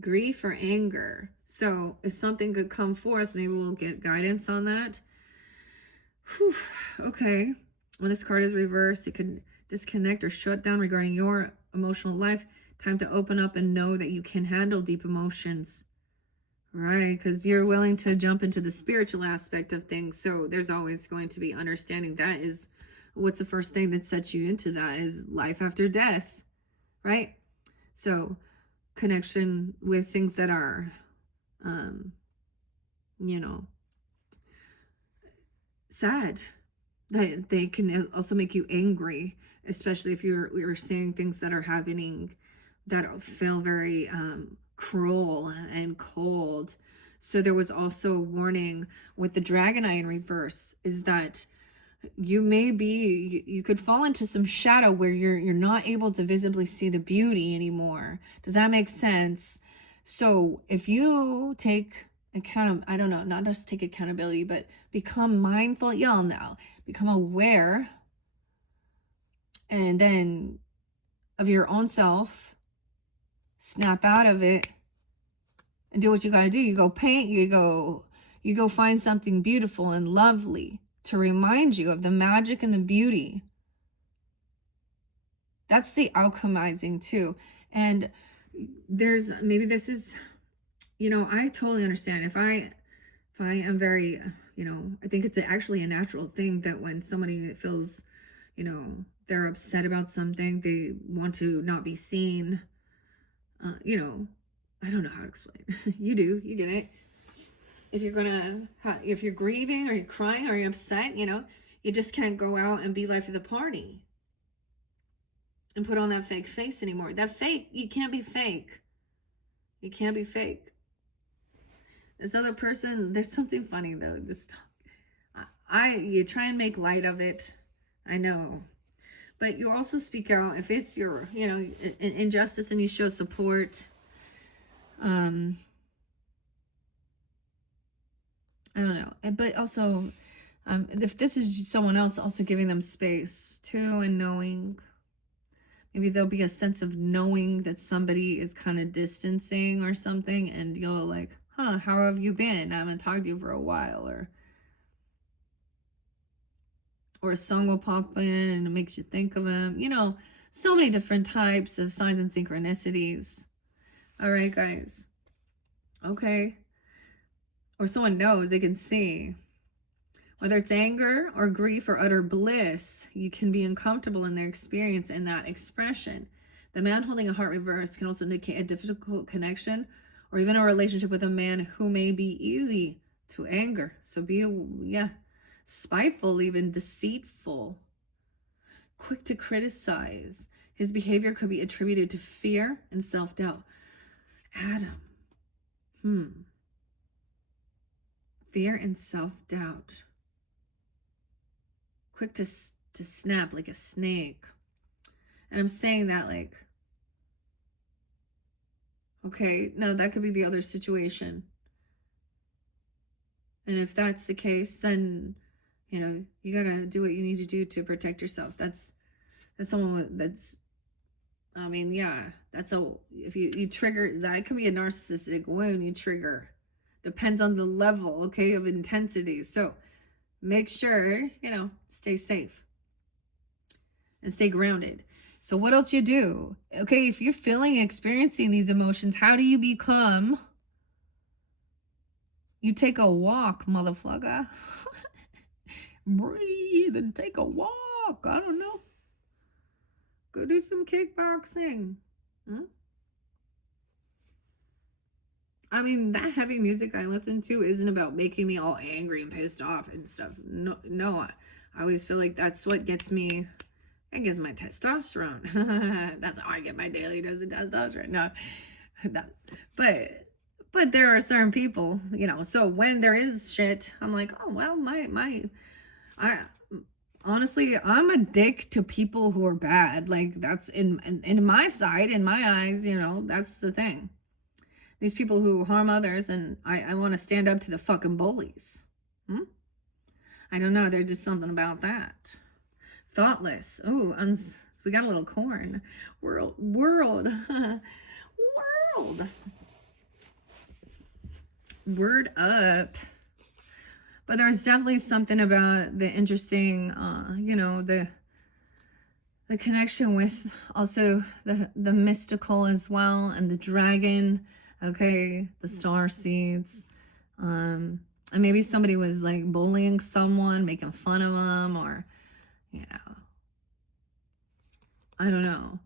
grief or anger. So if something could come forth, maybe we'll get guidance on that. Whew. Okay. When this card is reversed, it could disconnect or shut down regarding your emotional life. Time to open up and know that you can handle deep emotions. Right? Because you're willing to jump into the spiritual aspect of things. So there's always going to be understanding. That is what's the first thing that sets you into that is life after death. Right? So connection with things that are sad, that they can also make you angry, especially if you're seeing things that are happening that feel very cruel and cold. So there was also a warning with the dragon eye in reverse, is that you could fall into some shadow where you're not able to visibly see the beauty anymore. Does that make sense? So if you take I don't know, not just take accountability, but become mindful, y'all now, become aware, and then of your own self, snap out of it and do what you got to do. You go paint, you go find something beautiful and lovely to remind you of the magic and the beauty. That's the alchemizing too. And maybe this is, I totally understand. If I am very, I think it's actually a natural thing that when somebody feels, they're upset about something, they want to not be seen, I don't know how to explain. You do, you get it. If you're grieving or you're crying or you're upset, you just can't go out and be life of the party and put on that fake face anymore. You can't be fake. You can't be fake. This other person, there's something funny though. You try and make light of it. I know. But you also speak out if it's your, injustice, and you show support. I don't know. But also, if this is someone else, also giving them space too, and knowing, maybe there'll be a sense of knowing that somebody is kind of distancing or something, and you'll like, how have you been? I haven't talked to you for a while, or or a song will pop in and it makes you think of him. You know, so many different types of signs and synchronicities. All right, guys. Okay. Or someone knows, they can see. Whether it's anger or grief or utter bliss, you can be uncomfortable in their experience and that expression. The man holding a heart reverse can also indicate a difficult connection or even a relationship with a man who may be easy to anger. So be, spiteful, even deceitful, quick to criticize. His behavior could be attributed to fear and self-doubt. Adam. Fear and self-doubt. Quick to snap like a snake. And I'm saying that like, okay, no, that could be the other situation. And if that's the case, then, you know, you gotta do what you need to do to protect yourself. That's someone that's, I mean, yeah, that's if you trigger, that could be a narcissistic wound you trigger. Depends on the level, okay, of intensity. So make sure, you know, stay safe and stay grounded. So what else you do? Okay, if you're experiencing these emotions, how do you become? You take a walk, motherfucker. Breathe and take a walk. I don't know. Go do some kickboxing. I mean, that heavy music I listen to isn't about making me all angry and pissed off and stuff. No, I always feel like that's what gets me. It gives my testosterone. That's how I get my daily dose of testosterone. No, but there are certain people, you know. So when there is shit, I'm like, oh well, honestly, I'm a dick to people who are bad. Like that's in my side, in my eyes, you know. That's the thing. These people who harm others, and I want to stand up to the fucking bullies. I don't know. There's just something about that. Thoughtless. Oh, we got a little corn. World. Word up. But there's definitely something about the interesting, you know, the connection with also the mystical as well, and the dragon. Okay, the star seeds. And maybe somebody was like bullying someone, making fun of them, or, you know, I don't know.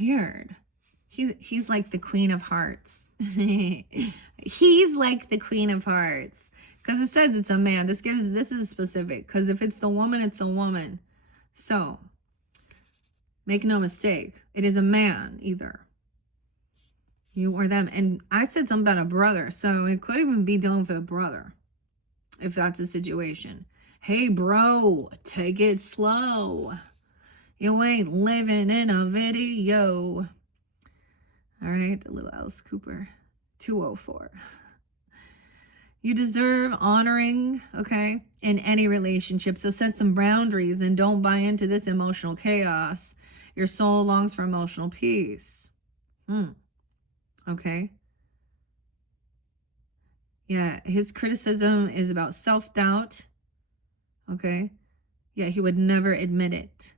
Weird. He's like the Queen of Hearts. He's like the Queen of Hearts. Because it says it's a man. This is specific. Because if it's the woman, it's the woman. So, make no mistake. It is a man, either. You or them. And I said something about a brother. So, it could even be dealing with a brother. If that's the situation. Hey, bro. Take it slow. You ain't living in a video. All right. A little Alice Cooper. 204. You deserve honoring, okay, in any relationship. So set some boundaries and don't buy into this emotional chaos. Your soul longs for emotional peace. Okay. Yeah, his criticism is about self-doubt. Okay. Yeah, he would never admit it.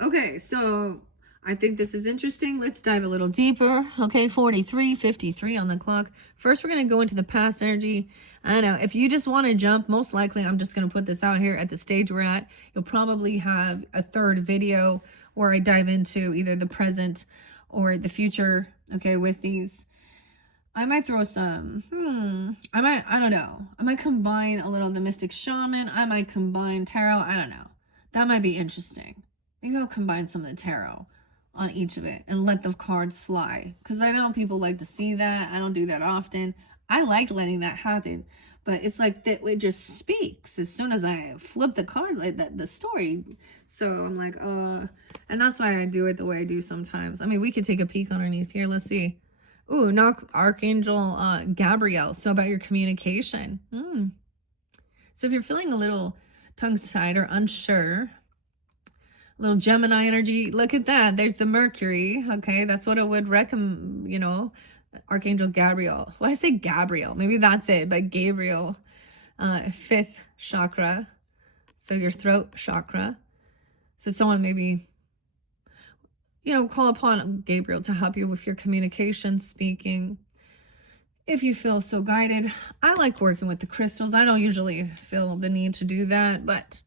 Okay, so I think this is interesting. Let's dive a little deeper. Okay, 43:53 on the clock. First, we're going to go into the past energy. I don't know. If you just want to jump, most likely I'm just going to put this out here at the stage we're at. You'll probably have a third video where I dive into either the present or the future, okay, with these. I might throw some, I don't know. I might combine a little of the Mystic Shaman. I might combine Tarot. I don't know. That might be interesting. Maybe I'll combine some of the Tarot on each of it and let the cards fly, because I know people like to see that. I don't do that often. I like letting that happen, but it's like that it just speaks as soon as I flip the card, like that, the story. So I'm like, and that's why I do it the way I do sometimes. I mean, we could take a peek underneath here. Let's see. Ooh, knock Archangel Gabriel. So about your communication. So if you're feeling a little tongue-tied or unsure, little Gemini energy, look at that. There's the Mercury. Okay, that's what it would recommend, you know, Archangel Gabriel. Well, I say Gabriel. Maybe that's it, but Gabriel. 5th chakra. So your throat chakra. So someone maybe, call upon Gabriel to help you with your communication, speaking. If you feel so guided. I like working with the crystals. I don't usually feel the need to do that, but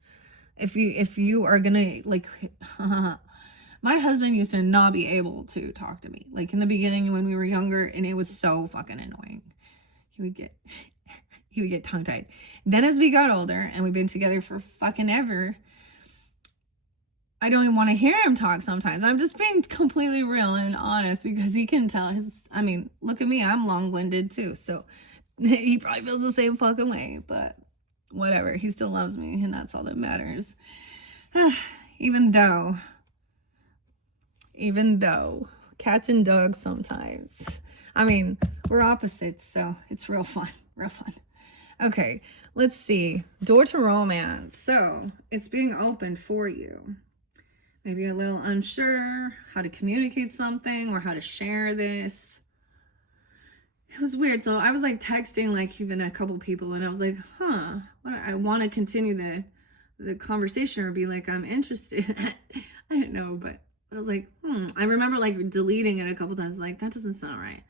if you are gonna, like, my husband used to not be able to talk to me, like in the beginning when we were younger, and it was so fucking annoying. He would get tongue-tied. Then as we got older and we've been together for fucking ever, I don't even want to hear him talk sometimes. I'm just being completely real and honest, because he can tell look at me, I'm long-winded too. So he probably feels the same fucking way, but whatever. He still loves me, and that's all that matters. Even though cats and dogs sometimes. We're opposites, so it's real fun. Okay, let's see. Door to romance. So it's being opened for you. Maybe a little unsure how to communicate something or how to share this. It was weird. So I was like texting like even a couple people, and I was like, I want to continue the conversation or be like, I'm interested. I didn't know, but I was like, I remember like deleting it a couple times. Like, that doesn't sound right.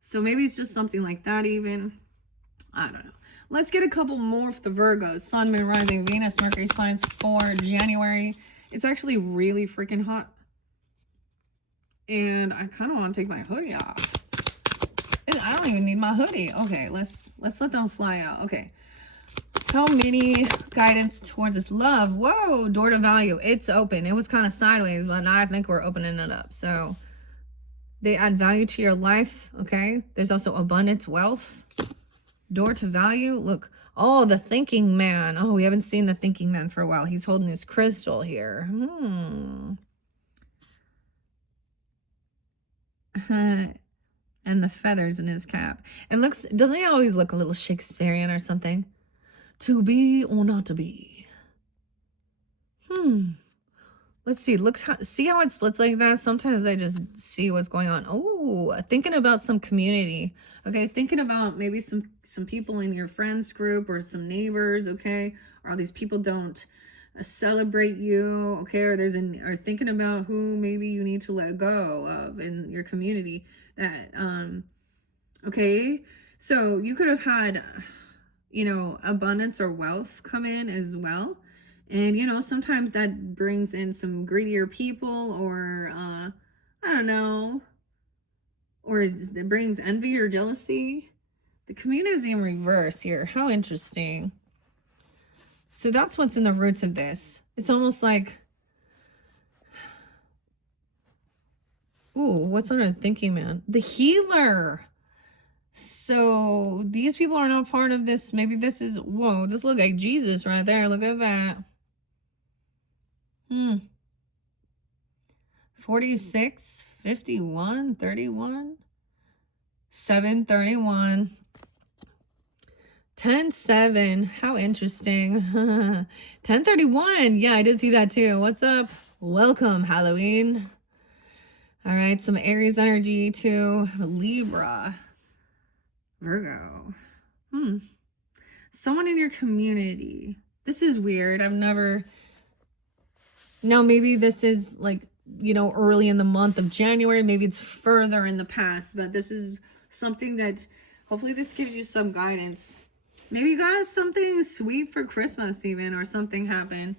So maybe it's just something like that even. I don't know. Let's get a couple more for the Virgos. Sun, Moon, Rising, Venus, Mercury signs for January. It's actually really freaking hot. And I kind of want to take my hoodie off. I don't even need my hoodie. Okay, let's let them fly out. Okay. How many guidance towards this love? Whoa, door to value. It's open. It was kind of sideways, but now I think we're opening it up. So they add value to your life. Okay. There's also abundance, wealth. Door to value. Look. Oh, the thinking man. Oh, we haven't seen the thinking man for a while. He's holding his crystal here. And the feathers in his cap. Doesn't he always look a little Shakespearean or something? To be or not to be. Let's see. See how it splits like that? Sometimes I just see what's going on. Oh, thinking about some community. Okay, thinking about maybe some people in your friends group or some neighbors, okay? Or all these people don't celebrate you, okay? Or thinking about who maybe you need to let go of in your community. Okay? So you could have had, abundance or wealth come in as well. And, sometimes that brings in some greedier people or, I don't know, or it brings envy or jealousy. The community is in reverse here. How interesting. So that's what's in the roots of this. It's almost like, ooh, what's on a thinking man? The healer. So these people are not part of this. Maybe this is, whoa, this looks like Jesus right there. Look at that. 46, 51, 31, 731, 10-7. How interesting. 1031. Yeah, I did see that too. What's up? Welcome, Halloween. All right, some Aries energy too. Libra. Virgo. Someone in your community. This is weird. Now, maybe this is like, early in the month of January. Maybe it's further in the past, but this is something that hopefully this gives you some guidance. Maybe you got something sweet for Christmas even, or something happened.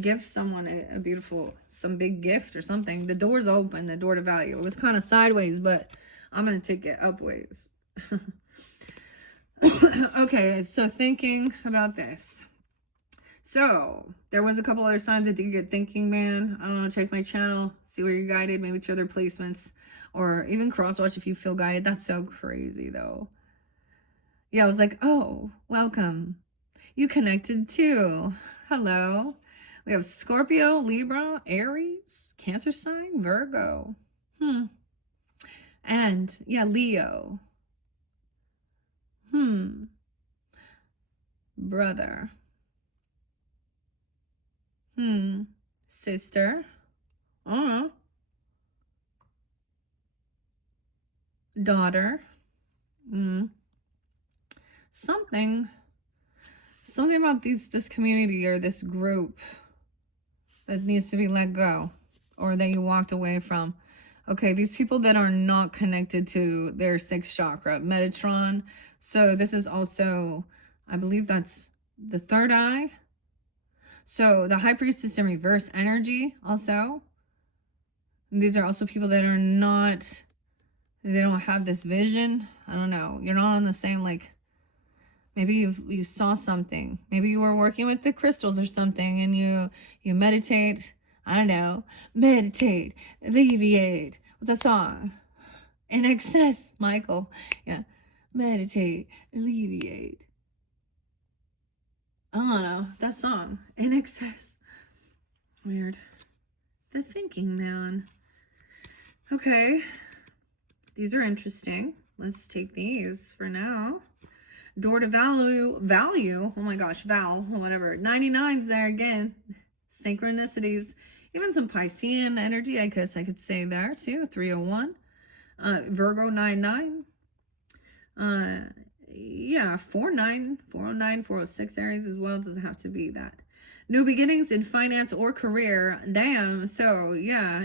Give someone a beautiful, some big gift or something. The door's open, the door to value. It was kind of sideways, but I'm going to take it upways. Okay, so thinking about this. So there was a couple other signs that did get thinking man. I don't know, check my channel, see where you're guided, maybe to other placements, or even cross watch if you feel guided. That's so crazy though. Yeah, I was like, oh, welcome. You connected too. Hello. We have Scorpio, Libra, Aries, Cancer sign, Virgo. And yeah, Leo. Brother. Sister. daughter. Something about this community or this group that needs to be let go, or that you walked away from. Okay, these people that are not connected to their sixth chakra, Metatron. So this is also, I believe that's the third eye. So the High Priestess in reverse energy also. And these are also people that are not, they don't have this vision. I don't know. You're not on the same, like, maybe you saw something. Maybe you were working with the crystals or something, and you meditate. I don't know. Meditate, alleviate. What's that song? In excess, Michael. Yeah. Meditate, alleviate. I don't know. That song. In excess. Weird. The thinking man. Okay. These are interesting. Let's take these for now. Door to value. Oh my gosh, Val, whatever. 99's there again. Synchronicities. Even some Piscean energy, I guess I could say there too. 301. Virgo 99. Yeah, 49, 409, 406 Aries as well. It doesn't have to be that. New beginnings in finance or career. Damn. So yeah.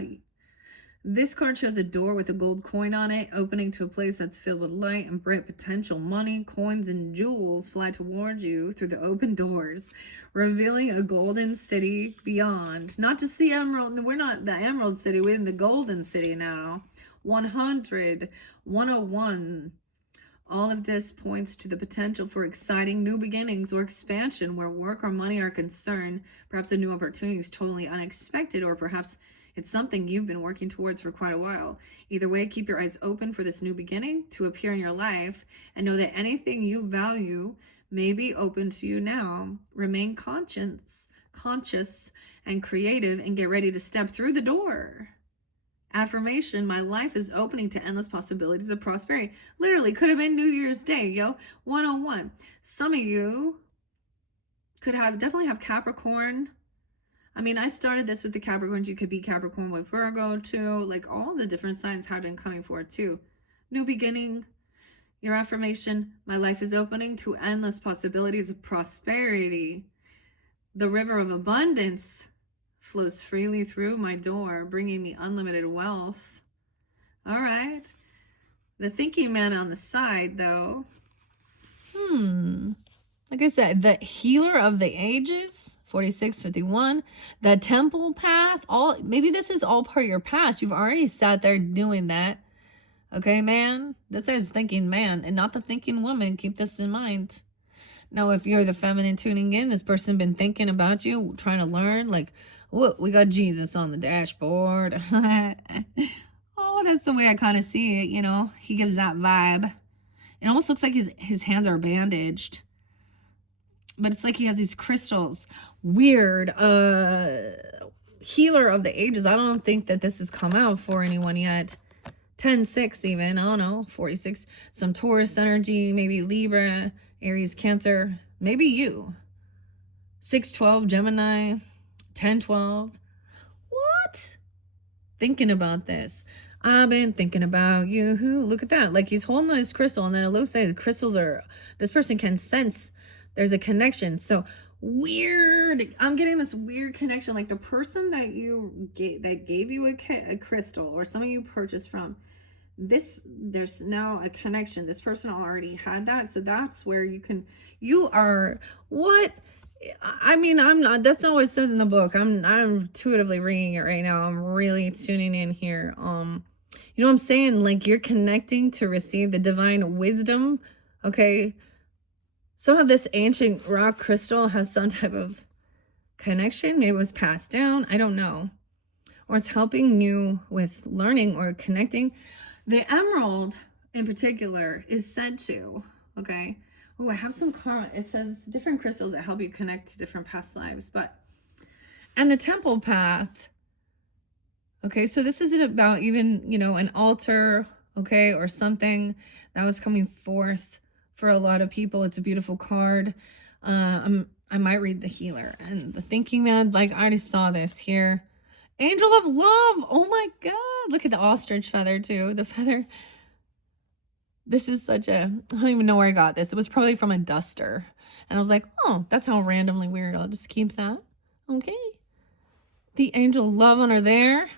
This card shows a door with a gold coin on it, opening to a place that's filled with light and bright potential. Money, coins, and jewels fly towards you through the open doors, revealing a golden city beyond. Not just the emerald. We're not the Emerald City. We're in the Golden City now. 100, 101. All of this points to the potential for exciting new beginnings or expansion where work or money are concerned. Perhaps a new opportunity is totally unexpected, or perhaps it's something you've been working towards for quite a while. Either way, keep your eyes open for this new beginning to appear in your life, and know that anything you value may be open to you now. Remain conscious, and creative, and get ready to step through the door. Affirmation: my life is opening to endless possibilities of prosperity. Literally, could have been New Year's Day, yo. 101. Some of you could definitely have Capricorn. I mean, I started this with the Capricorns. You could be Capricorn with Virgo too. Like, all the different signs have been coming forward too. New beginning. Your affirmation: my life is opening to endless possibilities of prosperity. The river of abundance flows freely through my door, bringing me unlimited wealth. All right. The thinking man on the side, though. Like I said, the healer of the ages, 4651, the temple path. Maybe this is all part of your past. You've already sat there doing that. Okay, man? This is thinking man and not the thinking woman. Keep this in mind. Now, if you're the feminine tuning in, this person been thinking about you, trying to learn, like, whoa, we got Jesus on the dashboard. Oh, that's the way I kind of see it, you know. He gives that vibe. It almost looks like his hands are bandaged. But it's like he has these crystals. Weird. Healer of the ages. I don't think that this has come out for anyone yet. 10-6 even. I don't know. 46. Some Taurus energy. Maybe Libra, Aries, Cancer. Maybe you. 6-12, Gemini. 10-12. What? Thinking about this. I've been thinking about you. Look at that. Like, he's holding his crystal, and then it looks like the crystals are, this person can sense there's a connection. So weird. I'm getting this weird connection. Like, the person that gave you a crystal, or some of you purchased from, there's now a connection. This person already had that. So that's where you are, what? I mean, I'm not, that's not what it says in the book. I'm intuitively reading it right now. I'm really tuning in here. You know what I'm saying? Like, you're connecting to receive the divine wisdom. Okay. Somehow this ancient rock crystal has some type of connection. Maybe it was passed down. I don't know. Or it's helping you with learning or connecting. The emerald in particular is said to, okay. Oh, I have some karma. It says different crystals that help you connect to different past lives. And the temple path. Okay, so this isn't about even, you know, an altar, okay, or something that was coming forth for a lot of people. It's a beautiful card. I might read the healer and the thinking man. Like, I already saw this here. Angel of love. Oh my God. Look at the ostrich feather too. The feather. This is such a, I don't even know where I got this. It was probably from a duster. And I was like, oh, that's how randomly weird. I'll just keep that. Okay. The angel love under there.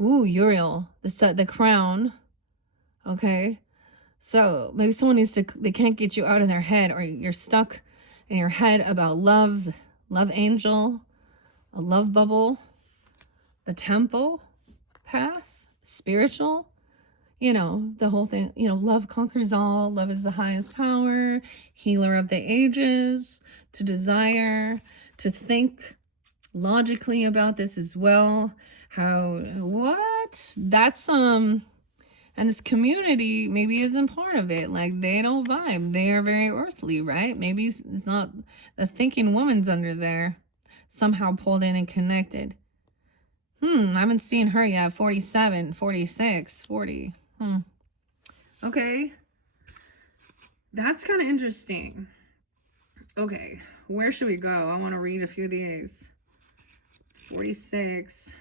Ooh, Uriel, the crown. Okay. So maybe someone needs to, they can't get you out of their head, or you're stuck in your head about love, love angel, a love bubble, the temple path, spiritual, you know, the whole thing, you know, love conquers all, love is the highest power, healer of the ages, to desire, to think logically about this as well. How, what? That's, and this community maybe isn't part of it. Like, they don't vibe. They are very earthly, right? Maybe it's not the thinking woman's under there, somehow pulled in and connected. I haven't seen her yet. 47, 46, 40. Okay. That's kind of interesting. Okay. Where should we go? I want to read a few of these. 46.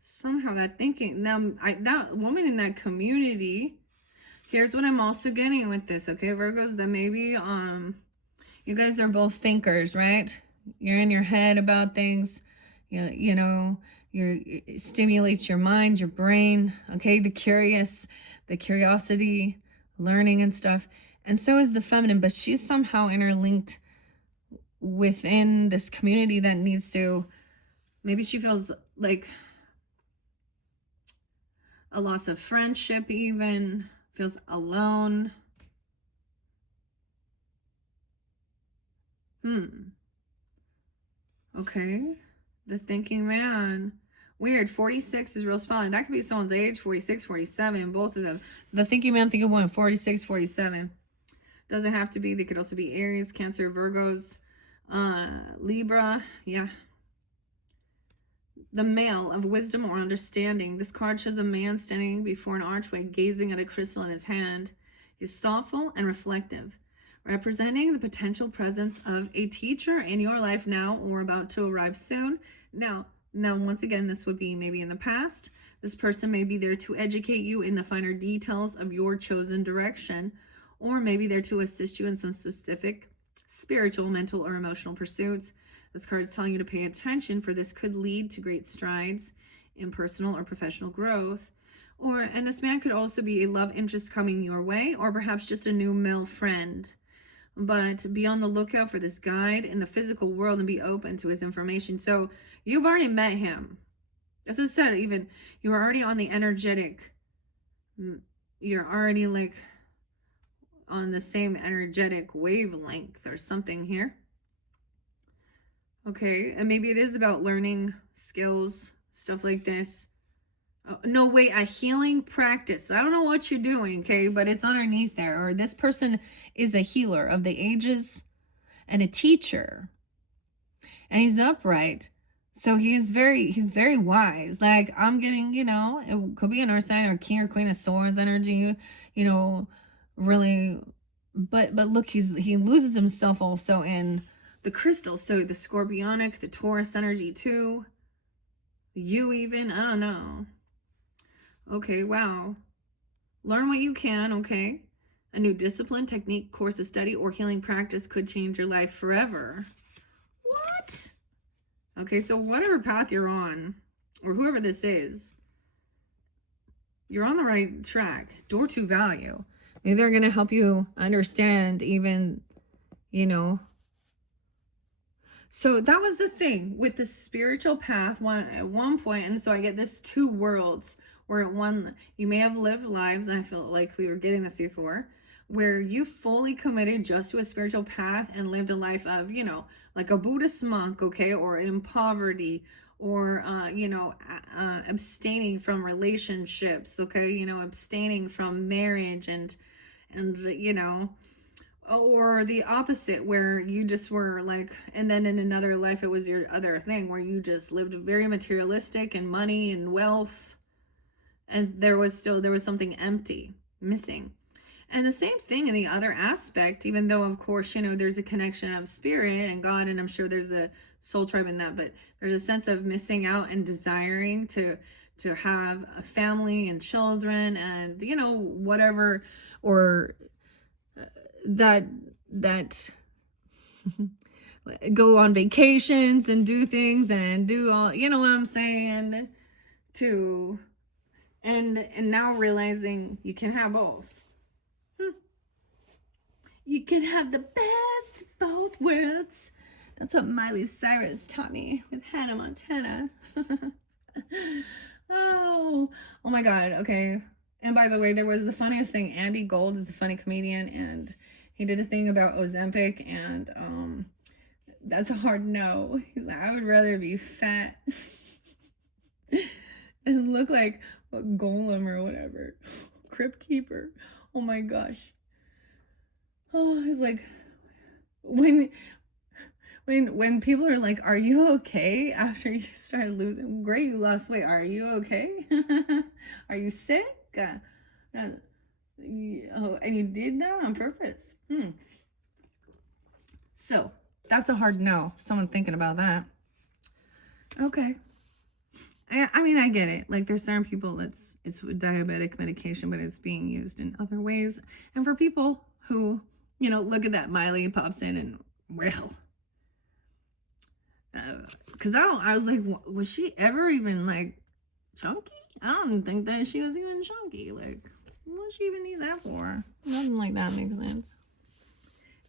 Somehow that thinking, that woman in that community, here's what I'm also getting with this, okay, Virgos, that maybe, you guys are both thinkers, right? You're in your head about things, you know, it stimulates your mind, your brain, okay, the curiosity, learning and stuff. And so is the feminine, but she's somehow interlinked within this community that needs to, maybe she feels like a loss of friendship, even feels alone. Okay. The thinking man. Weird. 46 is real spelling. That could be someone's age. 46, 47. Both of them. The thinking man, thinking woman. 46, 47. Doesn't have to be. They could also be Aries, Cancer, Virgos, Libra. Yeah. The male of wisdom or understanding. This card shows a man standing before an archway, gazing at a crystal in his hand. He's thoughtful and reflective, representing the potential presence of a teacher in your life now or about to arrive soon. Now, once again, this would be maybe in the past. This person may be there to educate you in the finer details of your chosen direction, or maybe there to assist you in some specific spiritual, mental, or emotional pursuits. This card is telling you to pay attention, for this could lead to great strides in personal or professional growth. And this man could also be a love interest coming your way, or perhaps just a new male friend. But be on the lookout for this guide in the physical world and be open to his information. So you've already met him. That's what it said. Even you're already on the energetic. You're already like on the same energetic wavelength or something here. Okay, and maybe it is about learning skills, stuff like this. Oh, no, wait, a healing practice. I don't know what you're doing, okay, but it's underneath there. Or this person is a healer of the ages and a teacher. And he's upright. So he's very wise. Like, I'm getting, you know, it could be an earth sign or king or queen of swords energy, you know, really. But look, he loses himself also in the crystal. So the scorpionic, the Taurus energy too. You even, I don't know. Okay, wow. Learn what you can, okay? A new discipline, technique, course of study, or healing practice could change your life forever. What? Okay, so whatever path you're on, or whoever this is, you're on the right track. Door to value. Maybe they're going to help you understand even, you know. So that was the thing with the spiritual path at one point. And so I get this two worlds where at one, you may have lived lives, and I feel like we were getting this before, where you fully committed just to a spiritual path and lived a life of, you know, like a Buddhist monk, okay, or in poverty, or, you know, abstaining from relationships, okay, you know, abstaining from marriage and, you know, or the opposite where you just were like, and then in another life, it was your other thing where you just lived very materialistic and money and wealth. And there was something empty, missing. And the same thing in the other aspect, even though, of course, you know, there's a connection of spirit and God, and I'm sure there's the soul tribe in that, but there's a sense of missing out and desiring to to have a family and children and, you know, whatever, or that go on vacations and do things and do all, you know what I'm saying, to, and now realizing you can have both. You can have the best of both worlds. That's what Miley Cyrus taught me with Hannah Montana. Oh my God. Okay. And by the way, there was the funniest thing. Andy Gold is a funny comedian, and he did a thing about Ozempic, and that's a hard no. He's like, I would rather be fat and look like a golem or whatever. Crypt Keeper. Oh my gosh. Oh, he's like, when people are like, are you okay after you started losing? Great, you lost weight. Are you okay? Are you sick? And you did that on purpose. So that's a hard no. Someone thinking about that. Okay. I mean, I get it. Like, there's certain people it's diabetic medication, but it's being used in other ways. And for people who, you know, look at that, Miley pops in and, well, because I was like, was she ever even, like, chunky? I don't think that she was even chunky. Like, what she even need that for? Nothing like that makes sense.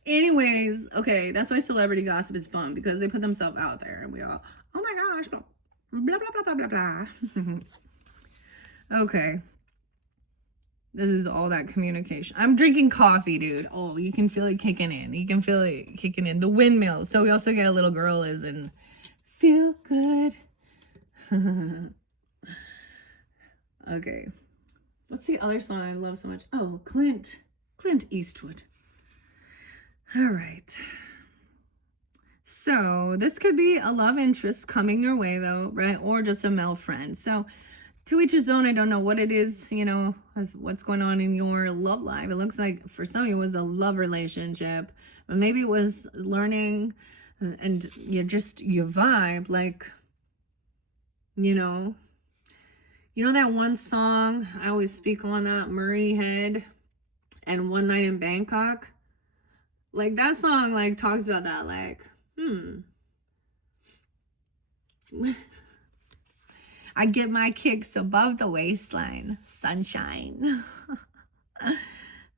Anyways, okay, that's why celebrity gossip is fun, because they put themselves out there and we all, oh my gosh, blah, blah, blah, blah, blah, blah. Okay. This is all that communication. I'm drinking coffee, dude. Oh, you can feel it kicking in. You can feel it kicking in. The windmill. So we also get a little girl is in Feel Good. Okay. What's the other song I love so much? Oh, Clint Eastwood. All right. So this could be a love interest coming your way, though, right? Or just a male friend. So to each his own. I don't know what it is, you know, what's going on in your love life. It looks like for some it was a love relationship, but maybe it was learning and you vibe, like, you know that one song I always speak on, that Murray Head and One Night in Bangkok. Like, that song, like, talks about that, like, I get my kicks above the waistline. Sunshine.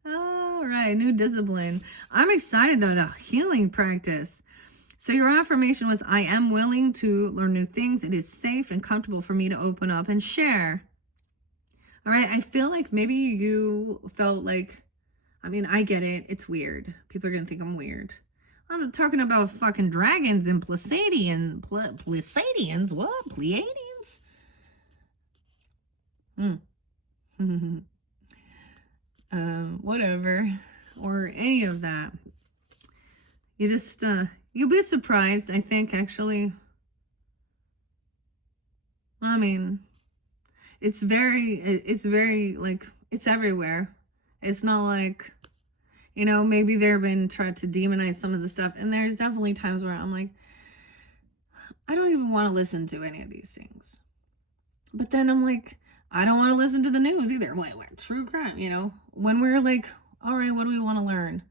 All right, new discipline. I'm excited, though, the healing practice. So your affirmation was, I am willing to learn new things. It is safe and comfortable for me to open up and share. All right, I feel like maybe you felt like, I mean, I get it. It's weird. People are going to think I'm weird. I'm talking about fucking dragons and Pleiadians. What? Pleiadians? Whatever. Or any of that. You just, you'll be surprised, I think, actually. I mean, it's very, like, it's everywhere. It's not like, you know, maybe they've been trying to demonize some of the stuff. And there's definitely times where I'm like, I don't even want to listen to any of these things. But then I'm like, I don't want to listen to the news either. Like, true crime, you know? When we're like, all right, what do we want to learn?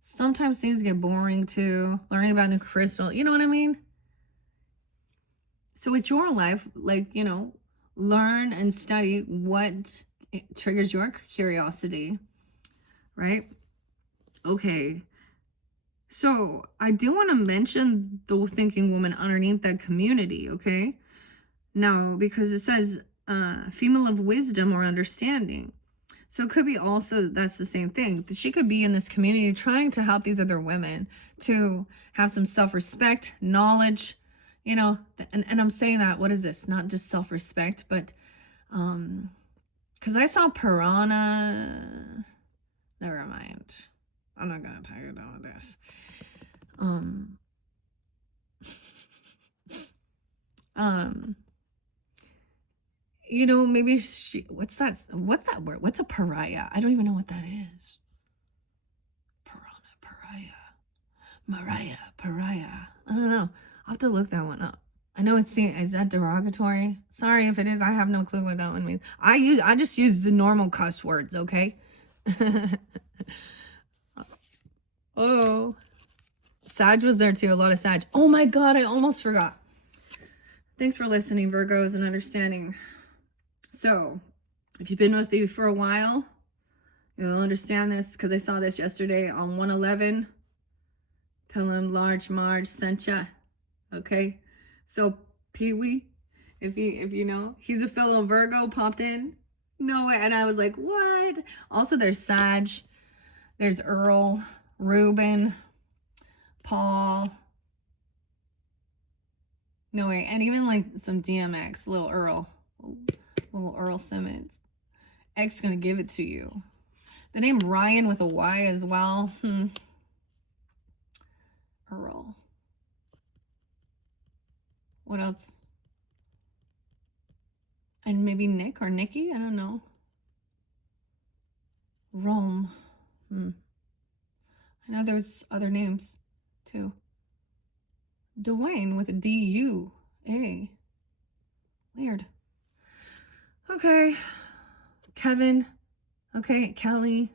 Sometimes things get boring too. Learning about new crystal, you know what I mean? So it's your life, like, you know, learn and study what triggers your curiosity, right? Okay. So I do want to mention the thinking woman underneath that community, okay? Now, because it says female of wisdom or understanding. So it could be also, that's the same thing. She could be in this community trying to help these other women to have some self-respect, knowledge, you know, and I'm saying that, what is this? Not just self-respect, but, because I saw Piranha, never mind. I'm not going to tell you about this. You know, maybe what's that word? What's a pariah? I don't even know what that is. Pariah. I don't know. I'll have to look that one up. I know is that derogatory? Sorry if it is. I have no clue what that one means. I just use the normal cuss words, okay? Oh. Sag was there too, a lot of Sag. Oh my God, I almost forgot. Thanks for listening, Virgos, and understanding. So, if you've been with you for a while, you'll understand this because I saw this yesterday on 111. Tell him Large Marge sent ya. Okay? So, Pee-wee, if you know, he's a fellow Virgo, popped in. No way. And I was like, what? Also, there's Sag. There's Earl, Ruben, Paul. No way. And even like some DMX, little Earl Simmons. X gonna give it to you. The name Ryan with a Y as well. Earl. What else? And maybe Nick or Nikki? I don't know. Rome. I know there's other names too. Dwayne with a D-U-A. Weird. Okay. Kevin. Okay. Kelly.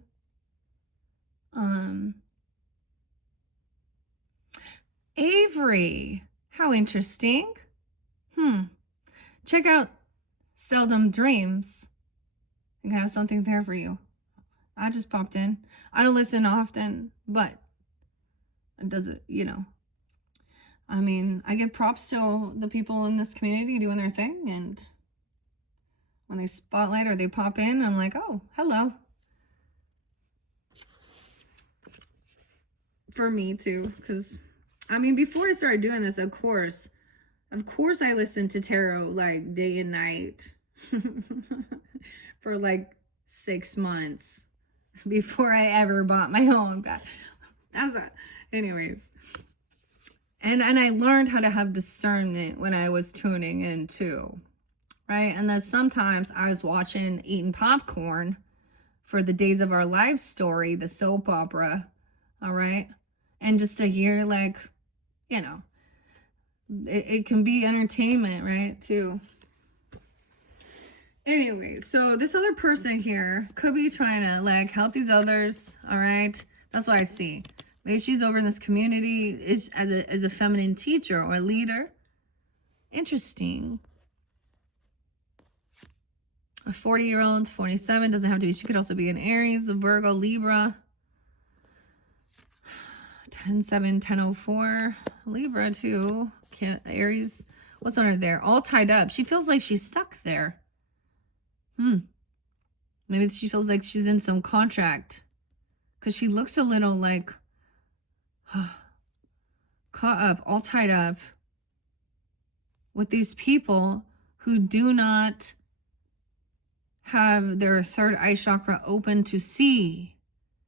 Avery. How interesting. Check out Seldom Dreams. I think I have something there for you. I just popped in. I don't listen often, but it doesn't, you know. I mean, I give props to the people in this community doing their thing, and when they spotlight or they pop in, I'm like, oh, hello. For me too, because I mean, before I started doing this, of course I listened to tarot like day and night for like 6 months before I ever bought my own. That's that. Anyways. And I learned how to have discernment when I was tuning in too, right? And then sometimes I was eating popcorn for the Days of Our Lives story, the soap opera, all right? And just to hear, like, you know, it can be entertainment, right, too. Anyway, so this other person here could be trying to, like, help these others, all right? That's what I see. Maybe she's over in this community as a feminine teacher or leader. Interesting. A 40-year-old, 47, doesn't have to be. She could also be an Aries, a Virgo, Libra. 10-7, 10-04. Libra, too. Aries. What's on her there? All tied up. She feels like she's stuck there. Maybe she feels like she's in some contract. Because she looks a little like caught up, all tied up with these people who do not have their third eye chakra open to see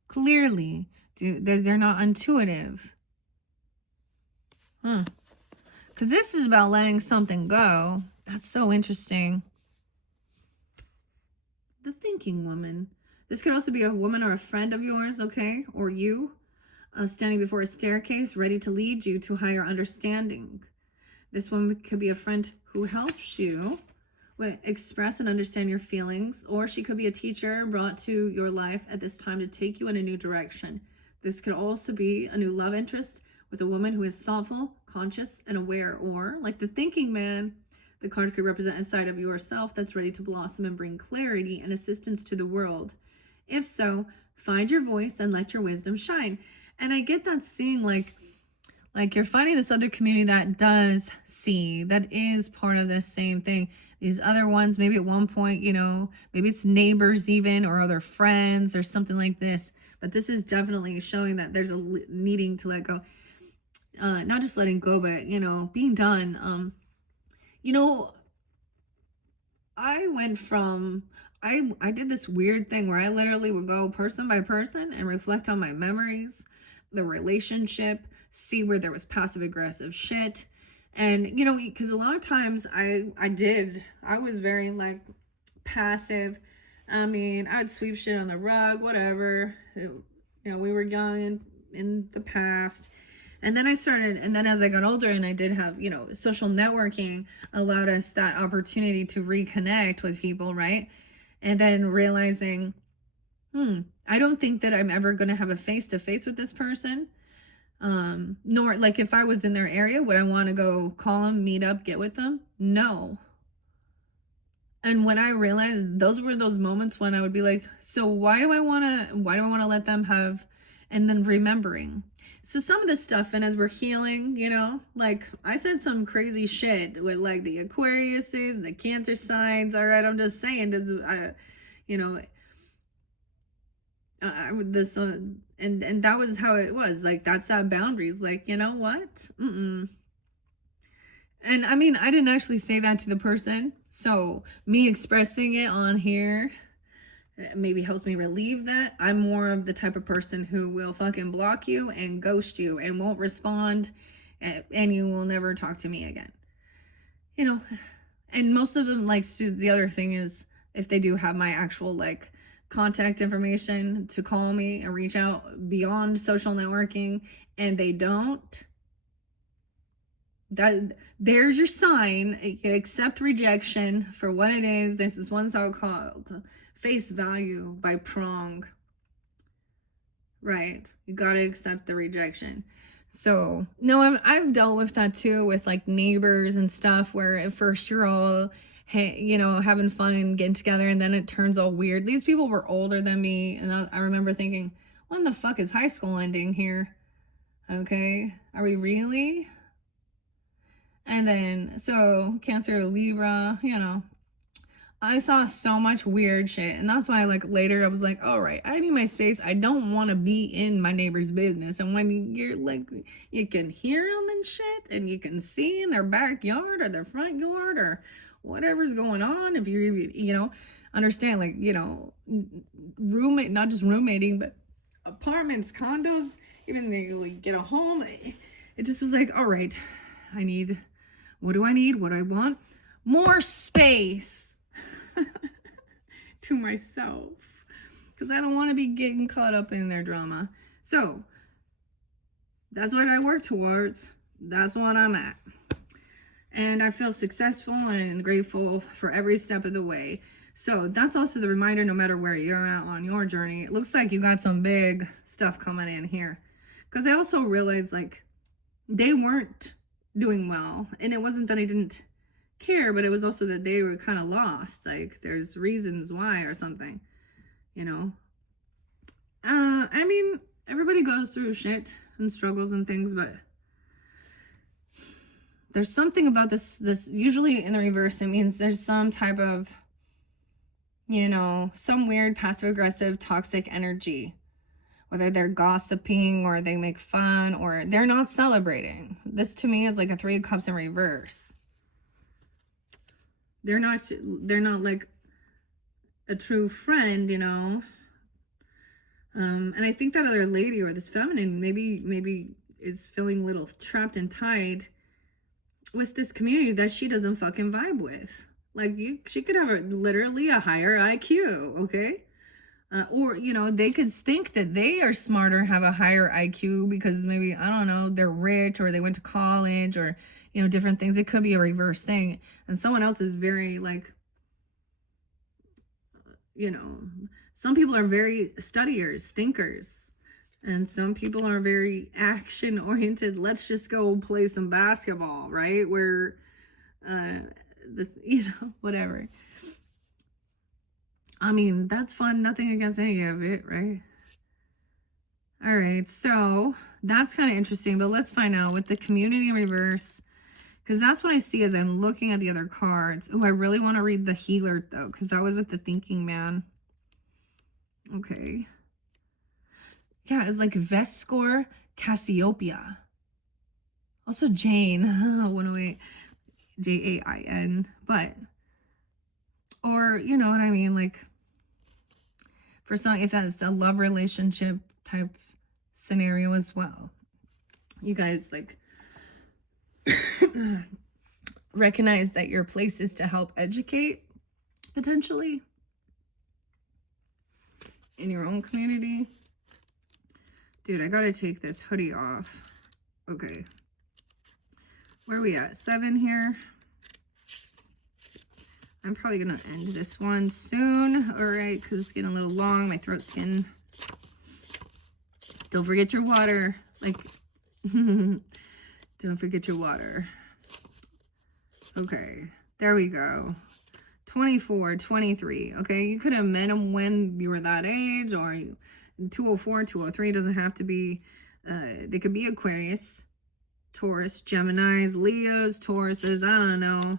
clearly. They're not intuitive. Because this is about letting something go. That's so interesting. The thinking woman. This could also be a woman or a friend of yours, okay? Or you. Standing before a staircase, ready to lead you to higher understanding. This woman could be a friend who helps you express and understand your feelings, or she could be a teacher brought to your life at this time to take you in a new direction. This could also be a new love interest with a woman who is thoughtful, conscious, and aware, or like the thinking man, the card could represent a side of yourself that's ready to blossom and bring clarity and assistance to the world. If so, find your voice and let your wisdom shine. And I get that seeing like you're finding this other community that does see, that is part of this same thing. These other ones, maybe at one point, you know, maybe it's neighbors even, or other friends or something like this. But this is definitely showing that there's a needing to let go. Not just letting go, but, you know, being done. You know, I went from, I did this weird thing where I literally would go person by person and reflect on my memories, the relationship, see where there was passive aggressive shit. And, you know, because a lot of times I was very like passive. I mean, I'd sweep shit on the rug, whatever. You know, we were young in the past. And then and then as I got older and I did have, you know, social networking allowed us that opportunity to reconnect with people, right? And then realizing, I don't think that I'm ever going to have a face-to-face with this person. Nor, like, if I was in their area, would I want to go call them, meet up, get with them? No. And when I realized, those were those moments when I would be like, so why do I want to let them have, and then remembering. So some of this stuff, and as we're healing, you know, like I said some crazy shit with like the Aquariuses, the Cancer signs. All right, I'm just saying, you know, this, and that was how it was. Like, that's that boundaries. Like, you know what? And I mean, I didn't actually say that to the person. So me expressing it on here maybe helps me relieve that. I'm more of the type of person who will fucking block you and ghost you and won't respond, and you will never talk to me again. You know, and most of them, like, the other thing is, if they do have my actual, like, contact information to call me and reach out beyond social networking, and they don't, that there's your sign. Accept rejection for what it is. There's this one song called Face Value by Prong. Right, you gotta accept the rejection. So no, I've dealt with that too, with like neighbors and stuff, where at first you're all, hey, you know, having fun, getting together, and then it turns all weird. These people were older than me, and I remember thinking, when the fuck is high school ending here? Okay, are we really? And then, so Cancer, Libra, you know, I saw so much weird shit. And that's why, like, later I was like, all right, I need my space. I don't want to be in my neighbor's business. And when you're like, you can hear them and shit, and you can see in their backyard or their front yard or whatever's going on. If you're, you know, understand, like, you know, roommate, not just roommating, but apartments, condos, even they like get a home. It just was like, all right, what do I need? What do I want? More space to myself, because I don't want to be getting caught up in their drama. So that's what I work towards. That's what I'm at. And I feel successful and grateful for every step of the way. So that's also the reminder, no matter where you're at on your journey, it looks like you got some big stuff coming in here. Because I also realized, like, they weren't doing well, and it wasn't that I didn't care, but it was also that they were kind of lost. Like, there's reasons why or something, you know. I mean, everybody goes through shit and struggles and things, but there's something about this usually in the reverse. It means there's some type of, you know, some weird passive aggressive toxic energy. Whether they're gossiping or they make fun or they're not celebrating. This to me is like a 3 of Cups in reverse. They're not like a true friend, you know. And I think that other lady, or this feminine, maybe is feeling a little trapped and tied with this community that she doesn't fucking vibe with. Like, she could have literally a higher IQ, okay? Or, you know, they could think that they are smarter, have a higher IQ because maybe, I don't know, they're rich or they went to college or, you know, different things. It could be a reverse thing. And someone else is very, like, you know, some people are very studiers, thinkers. And some people are very action oriented. Let's just go play some basketball, right? Where, you know, whatever. I mean, that's fun. Nothing against any of it, right? All right, so that's kind of interesting, but let's find out with the community in reverse, because that's what I see as I'm looking at the other cards. Oh, I really want to read the healer, though, because that was with the thinking man. Okay. Yeah, it's like Vescor Cassiopeia. Also Jane, 108, Jain, but, or, you know what I mean, like, for some, if that's a love relationship type scenario as well, you guys, like, recognize that your place is to help educate, potentially, in your own community. Dude, I gotta take this hoodie off. Okay. Where are we at? 7 here. I'm probably going to end this one soon. All right, because it's getting a little long. My throat's getting... Don't forget your water. Like, don't forget your water. Okay, there we go. 24, 23. Okay, you could have met them when you were that age, or 204, 203. Doesn't have to be. They could be Aquarius, Taurus, Geminis, Leos, Tauruses. I don't know.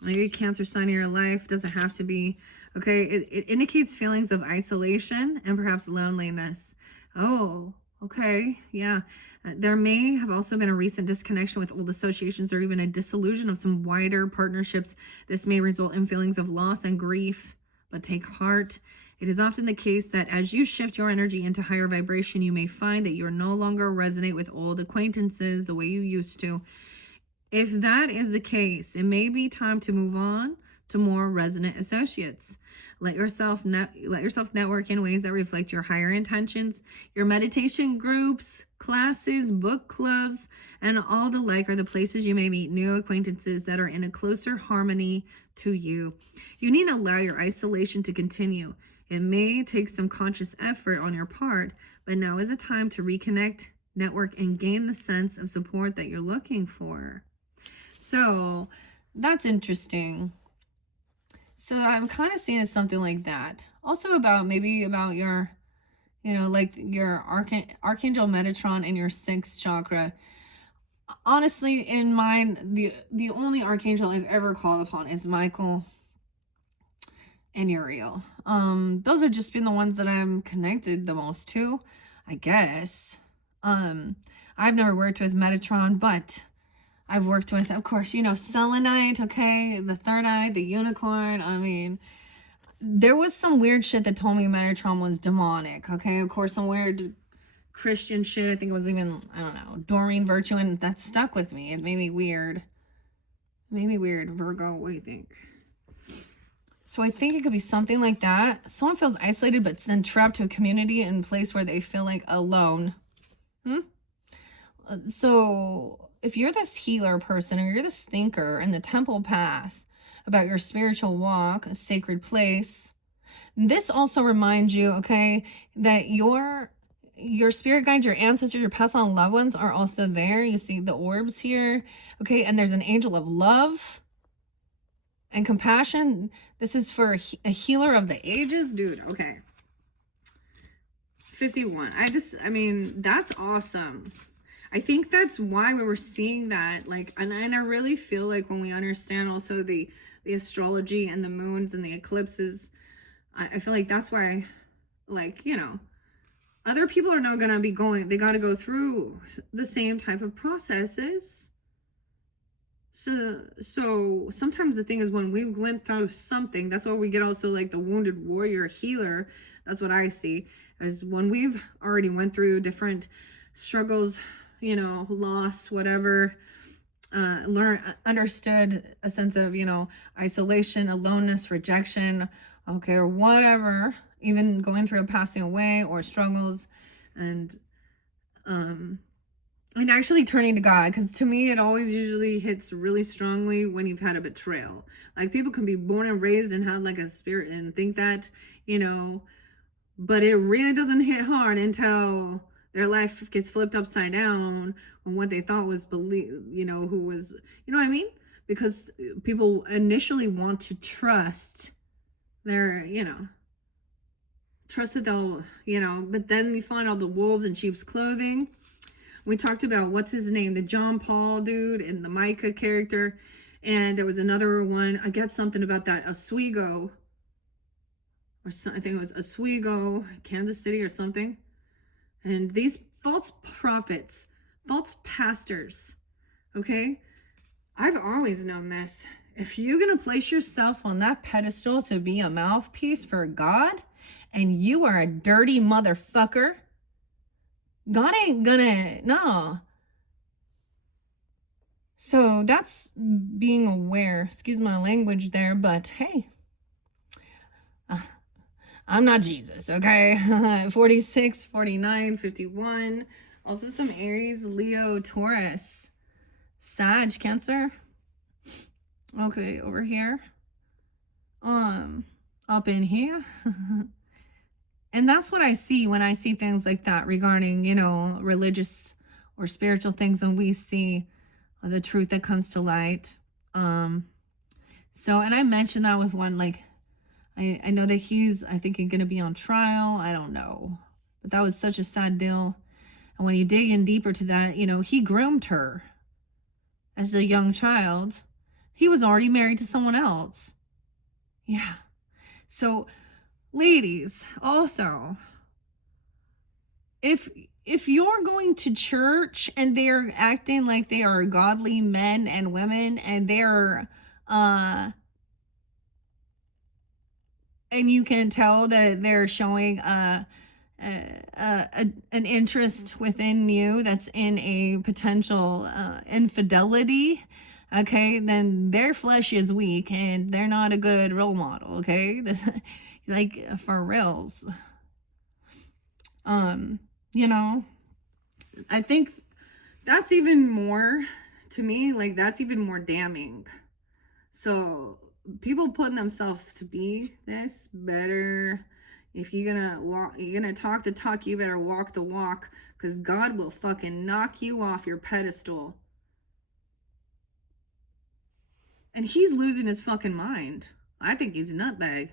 Maybe Cancer sign of your life. Doesn't have to be. Okay, it indicates feelings of isolation and perhaps loneliness. Oh, okay, yeah. There may have also been a recent disconnection with old associations or even a dissolution of some wider partnerships. This may result in feelings of loss and grief, but take heart. It is often the case that as you shift your energy into higher vibration, you may find that you're no longer resonate with old acquaintances the way you used to. If that is the case, it may be time to move on to more resonant associates. Let yourself network in ways that reflect your higher intentions. Your meditation groups, classes, book clubs, and all the like are the places you may meet new acquaintances that are in a closer harmony to you. You need to allow your isolation to continue. It may take some conscious effort on your part, but now is a time to reconnect, network, and gain the sense of support that you're looking for. So that's interesting. So I'm kind of seeing it something like that. Also about maybe about your, like your Archangel Metatron and your 6th chakra. Honestly, in mine, the only Archangel I've ever called upon is Michael and Uriel. Those have just been the ones that I'm connected the most to, I guess. I've never worked with Metatron, but I've worked with, of course, selenite, okay, the third eye, the unicorn. I mean, there was some weird shit that told me Metatron was demonic, okay? Of course, some weird Christian shit. I think it was even, I don't know, Doreen Virtue, and that stuck with me. It made me weird. It made me weird. Virgo, what do you think? So I think it could be something like that. Someone feels isolated, but then trapped to a community in a place where they feel like alone. So if you're this healer person, or you're this thinker in the temple path about your spiritual walk, a sacred place, this also reminds you, okay, that your spirit guides, your ancestors, your past on loved ones are also there. You see the orbs here, okay, and there's an angel of love and compassion. This is for a healer of the ages, dude. Okay, 51. I mean, that's awesome. I think that's why we were seeing that, like, and I really feel like when we understand also the astrology and the moons and the eclipses, I feel like that's why, like, other people are not going to be going, they got to go through the same type of processes. So sometimes the thing is, when we went through something, that's why we get also like the wounded warrior healer. That's what I see, is when we've already went through different struggles, loss, whatever, understood a sense of, isolation, aloneness, rejection, okay, or whatever, even going through a passing away or struggles, and actually turning to God, because to me, it always usually hits really strongly when you've had a betrayal. Like, people can be born and raised and have like a spirit and think that, but it really doesn't hit hard until their life gets flipped upside down on what they thought was who was, what I mean? Because people initially want to trust their, trust that they'll, but then we find all the wolves in sheep's clothing. We talked about, what's his name? The John Paul dude and the Micah character. And there was another one. I got something about that. Oswego. Or I think it was Oswego, Kansas City or something. And these false prophets, false pastors, okay? I've always known this. If you're going to place yourself on that pedestal to be a mouthpiece for God, and you are a dirty motherfucker, God ain't gonna, no. So that's being aware. Excuse my language there, but hey, I'm not Jesus, okay? 46, 49, 51, Also some Aries, Leo, Taurus, Sag, Cancer. Okay, over here. Up in here. And that's what I see when I see things like that regarding, religious or spiritual things, when we see the truth that comes to light. So, and I mentioned that with one, like, I know that he's, I think, going to be on trial. I don't know. But that was such a sad deal. And when you dig in deeper to that, he groomed her as a young child. He was already married to someone else. Yeah. So, ladies, also, if you're going to church and they're acting like they are godly men and women, and they're and you can tell that they're showing an interest within you that's in a potential infidelity, okay, then their flesh is weak and they're not a good role model, okay? Like, for reals. I think that's even more, to me, like, that's even more damning. So people putting themselves to be this better. If you're gonna talk the talk, you better walk the walk, because God will fucking knock you off your pedestal. And he's losing his fucking mind. I think he's a nutbag.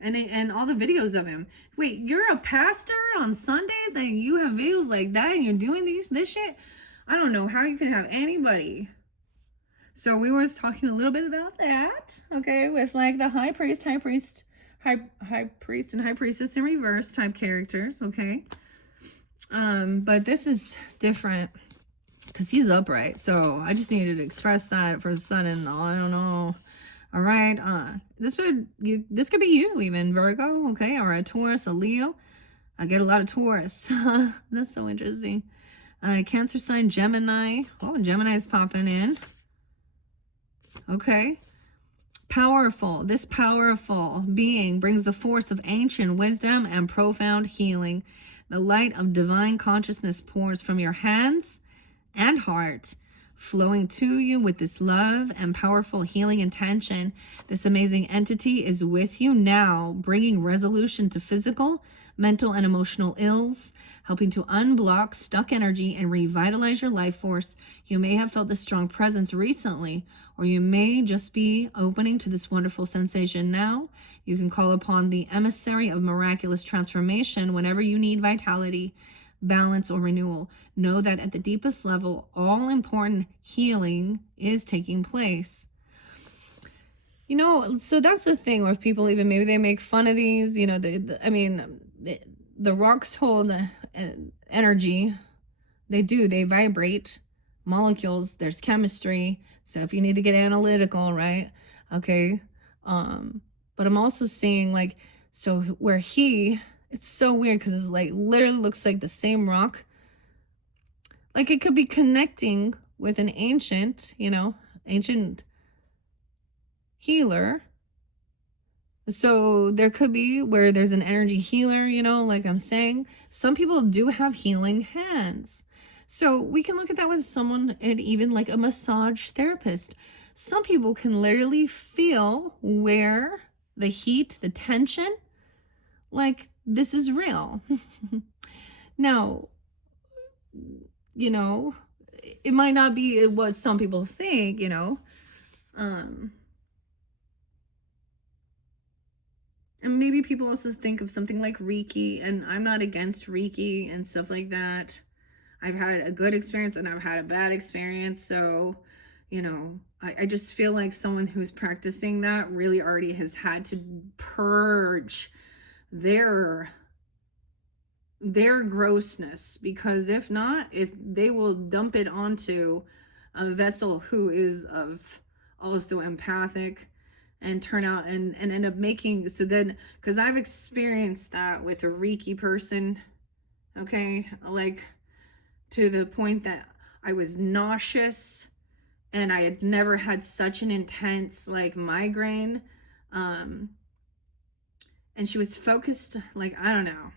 And all the videos of him. Wait, you're a pastor on Sundays and you have videos like that and you're doing this shit? I don't know how you can have anybody. So we was talking a little bit about that, okay, with like the high priest, and high priestess in reverse type characters, okay. But this is different because he's upright. So I just needed to express that for the son-in-law. I don't know. All right. This could be you, even Virgo, okay, or a Taurus, a Leo. I get a lot of Taurus. That's so interesting. Cancer sign, Gemini. Oh, Gemini's popping in. Okay. Powerful. This powerful being brings the force of ancient wisdom and profound healing. The light of divine consciousness pours from your hands and heart, flowing to you with this love and powerful healing intention. This amazing entity is with you now, bringing resolution to physical, mental, and emotional ills, helping to unblock stuck energy and revitalize your life force. You may have felt this strong presence recently, or you may just be opening to this wonderful sensation now. You can call upon the emissary of miraculous transformation whenever you need vitality, balance, or renewal. Know that at the deepest level, all important healing is taking place. So that's the thing with people, even maybe they make fun of these, the rocks hold energy. They vibrate molecules. There's chemistry. So if you need to get analytical, right? Okay. But I'm also seeing so where it's so weird because it's literally looks like the same rock. Like it could be connecting with an ancient healer. So there could be where there's an energy healer, like I'm saying. Some people do have healing hands. So we can look at that with someone, and even like a massage therapist. Some people can literally feel where the heat, the tension, like this is real. Now, it might not be what some people think, and maybe people also think of something like Reiki, and I'm not against Reiki and stuff like that. I've had a good experience and I've had a bad experience. So, I just feel like someone who's practicing that really already has had to purge their grossness, because if not, if they will dump it onto a vessel who is also empathic and turn out and end up making, so then, because I've experienced that with a Reiki person, okay, to the point that I was nauseous and I had never had such an intense migraine, and she was focused, I don't know,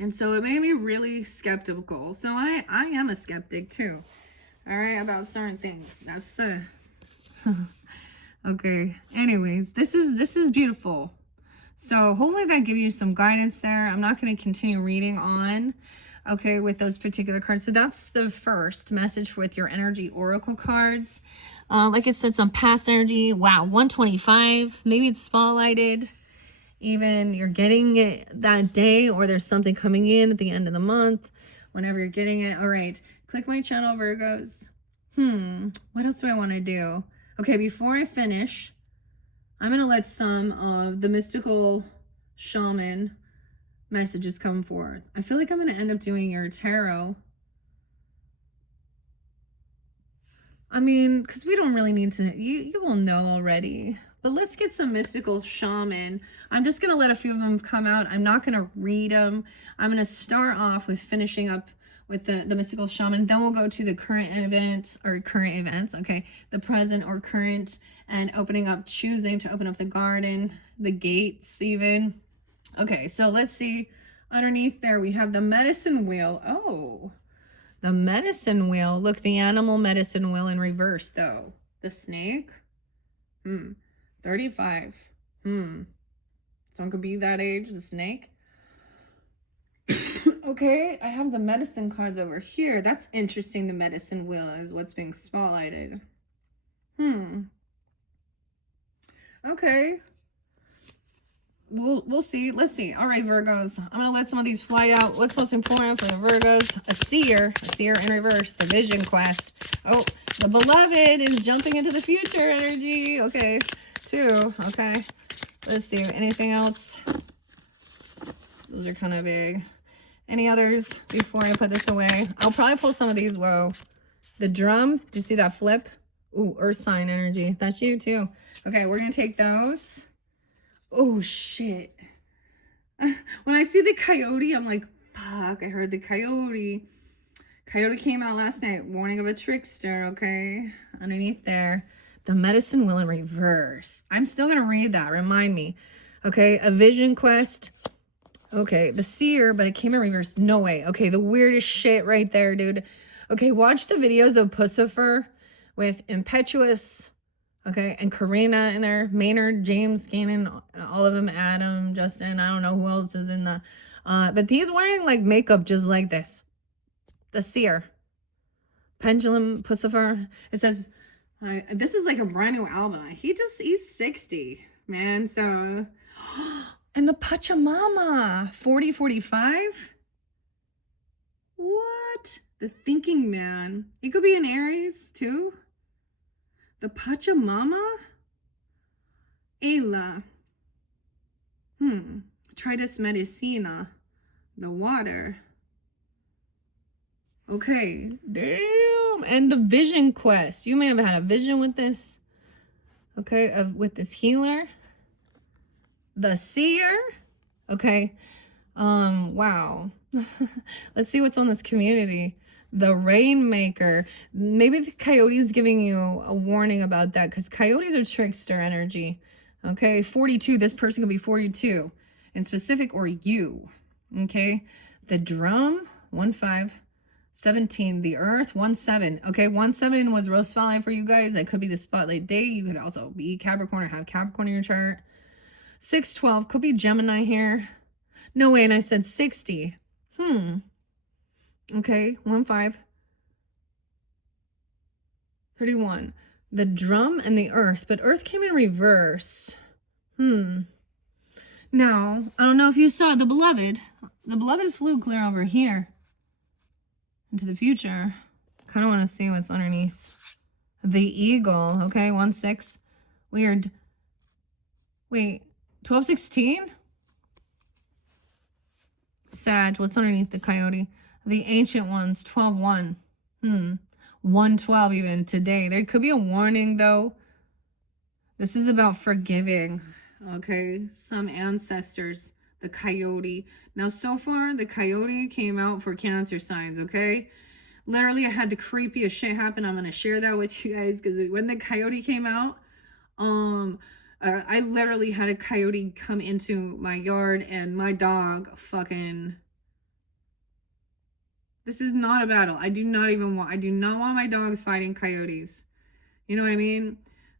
And so it made me really skeptical. So I am a skeptic too. All right, about certain things. That's the okay. Anyways, this is beautiful. So hopefully that gives you some guidance there. I'm not going to continue reading on, okay, with those particular cards. So that's the first message with your energy oracle cards. Like it said, some past energy. Wow, 125. Maybe it's spotlighted. Even you're getting it that day, or there's something coming in at the end of the month, whenever you're getting it. All right, click my channel, Virgos. What else do I want to do? Okay, before I finish, I'm going to let some of the mystical shaman messages come forth. I feel like I'm going to end up doing your tarot. I mean, because we don't really need to, you will know already. But let's get some mystical shaman. I'm just going to let a few of them come out. I'm not going to read them. I'm going to start off with finishing up with the mystical shaman. Then we'll go to the current events, okay? The present or current, and opening up, choosing to open up the garden, the gates even. Okay, so let's see. Underneath there, we have the medicine wheel. Oh, the medicine wheel. Look, the animal medicine wheel in reverse, though. The snake. 35. Someone could be that age, the snake. Okay, I have the medicine cards over here. That's interesting. The medicine wheel is what's being spotlighted. Okay. We'll see. Let's see. All right, Virgos. I'm going to let some of these fly out. What's most important for the Virgos? A seer in reverse, the vision quest. Oh, the beloved is jumping into the future energy. Okay, 2. Okay. Let's see. Anything else? Those are kind of big. Any others before I put this away? I'll probably pull some of these. Whoa. The drum. Did you see that flip? Ooh, earth sign energy. That's you too. Okay, we're going to take those. Oh, shit. When I see the coyote, I'm like, fuck, I heard the coyote. Coyote came out last night. Warning of a trickster, okay? Underneath there. The medicine wheel in reverse. I'm still going to read that. Remind me. Okay, a vision quest. Okay, the seer, but it came in reverse. No way. Okay, the weirdest shit right there, dude. Okay, watch the videos of Pussifer with Impetuous, okay, and Karina in there. Maynard, James, Gannon, all of them, Adam, Justin, I don't know who else is in the, but he's wearing like makeup just like this. The seer. Pendulum, Pussifer. It says, this is like a brand new album. He's 60, man, so... And the Pachamama, 4045. What? The thinking man. He could be an Aries too. The Pachamama. Ela. Tritus medicina. The water. Okay. Damn. And the vision quest. You may have had a vision with this. Okay, with this healer. The seer. Okay. Wow. Let's see what's on this community. The rainmaker. Maybe the coyote is giving you a warning about that, because coyotes are trickster energy. Okay. 42. This person could be 42 in specific, or you. Okay. The drum. 15. 17. The earth. 17. Okay. 17 was real spotlight for you guys. That could be the spotlight day. You could also be Capricorn or have Capricorn in your chart. 612 could be Gemini here. No way, and I said 60. Okay, 15. 31. The drum and the earth, but earth came in reverse. Now, I don't know if you saw the beloved. The beloved flew clear over here into the future. Kind of want to see what's underneath. The eagle. Okay, 16. Weird. Wait. 1216? Sag, what's underneath the coyote? The ancient ones, 12-1. 112 even today. There could be a warning though. This is about forgiving. Okay, some ancestors, the coyote. Now so far, the coyote came out for Cancer signs, okay? Literally, I had the creepiest shit happen. I'm going to share that with you guys, because when the coyote came out, I literally had a coyote come into my yard, and my dog fucking This is not a battle. I do not want my dogs fighting coyotes. You know what I mean?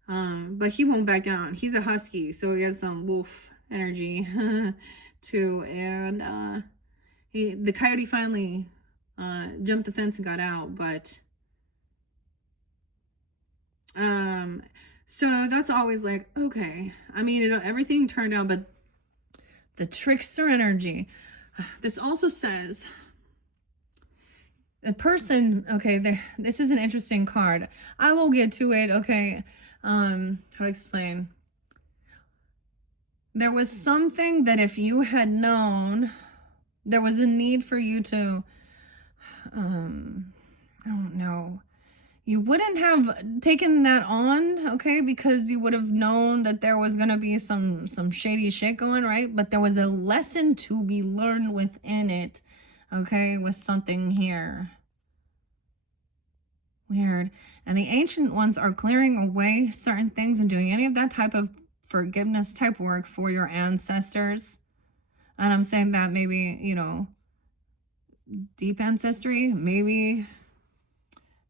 But he won't back down. He's a husky, so he has some wolf energy too. And the coyote finally jumped the fence and got out, but so that's always like, okay. I mean, everything turned out, but the trickster energy. This also says the person, okay, this is an interesting card. I will get to it, okay. How to explain? There was something that if you had known, there was a need for you to, I don't know, you wouldn't have taken that on, okay, because you would have known that there was going to be some shady shit going, right? But there was a lesson to be learned within it, okay, with something here. Weird. And the ancient ones are clearing away certain things and doing any of that type of forgiveness type work for your ancestors. And I'm saying that maybe, you know, deep ancestry, maybe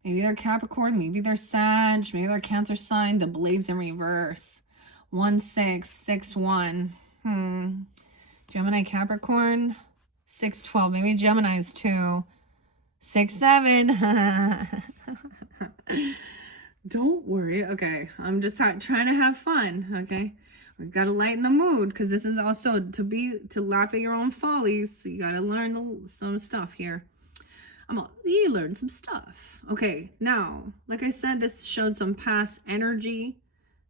they're Capricorn, maybe they're Sag, maybe they're Cancer sign. The Blade's in reverse. 1661. Gemini, Capricorn. 612. Maybe Gemini's too. 67. Don't worry. Okay, I'm just trying to have fun. Okay, we gotta lighten the mood because this is also to laugh at your own follies. So you gotta learn some stuff here. You learn some stuff. Okay, now, like I said, this showed some past energy.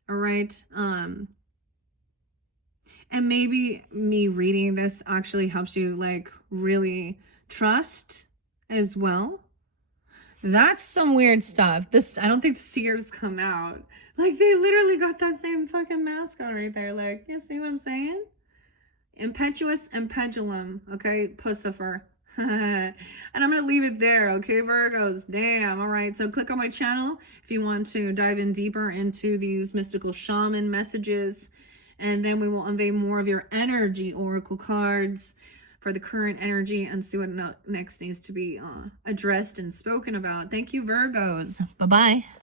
All right. And maybe me reading this actually helps you like really trust as well. That's some weird stuff. I don't think the seers come out. Like, they literally got that same fucking mask on right there. Like, you see what I'm saying? Impetuous and pendulum. Okay, Pussifer. And I'm going to leave it there, okay, Virgos? Damn, all right. So click on my channel if you want to dive in deeper into these mystical shaman messages. And then we will unveil more of your energy oracle cards for the current energy and see what next needs to be addressed and spoken about. Thank you, Virgos. Bye-bye.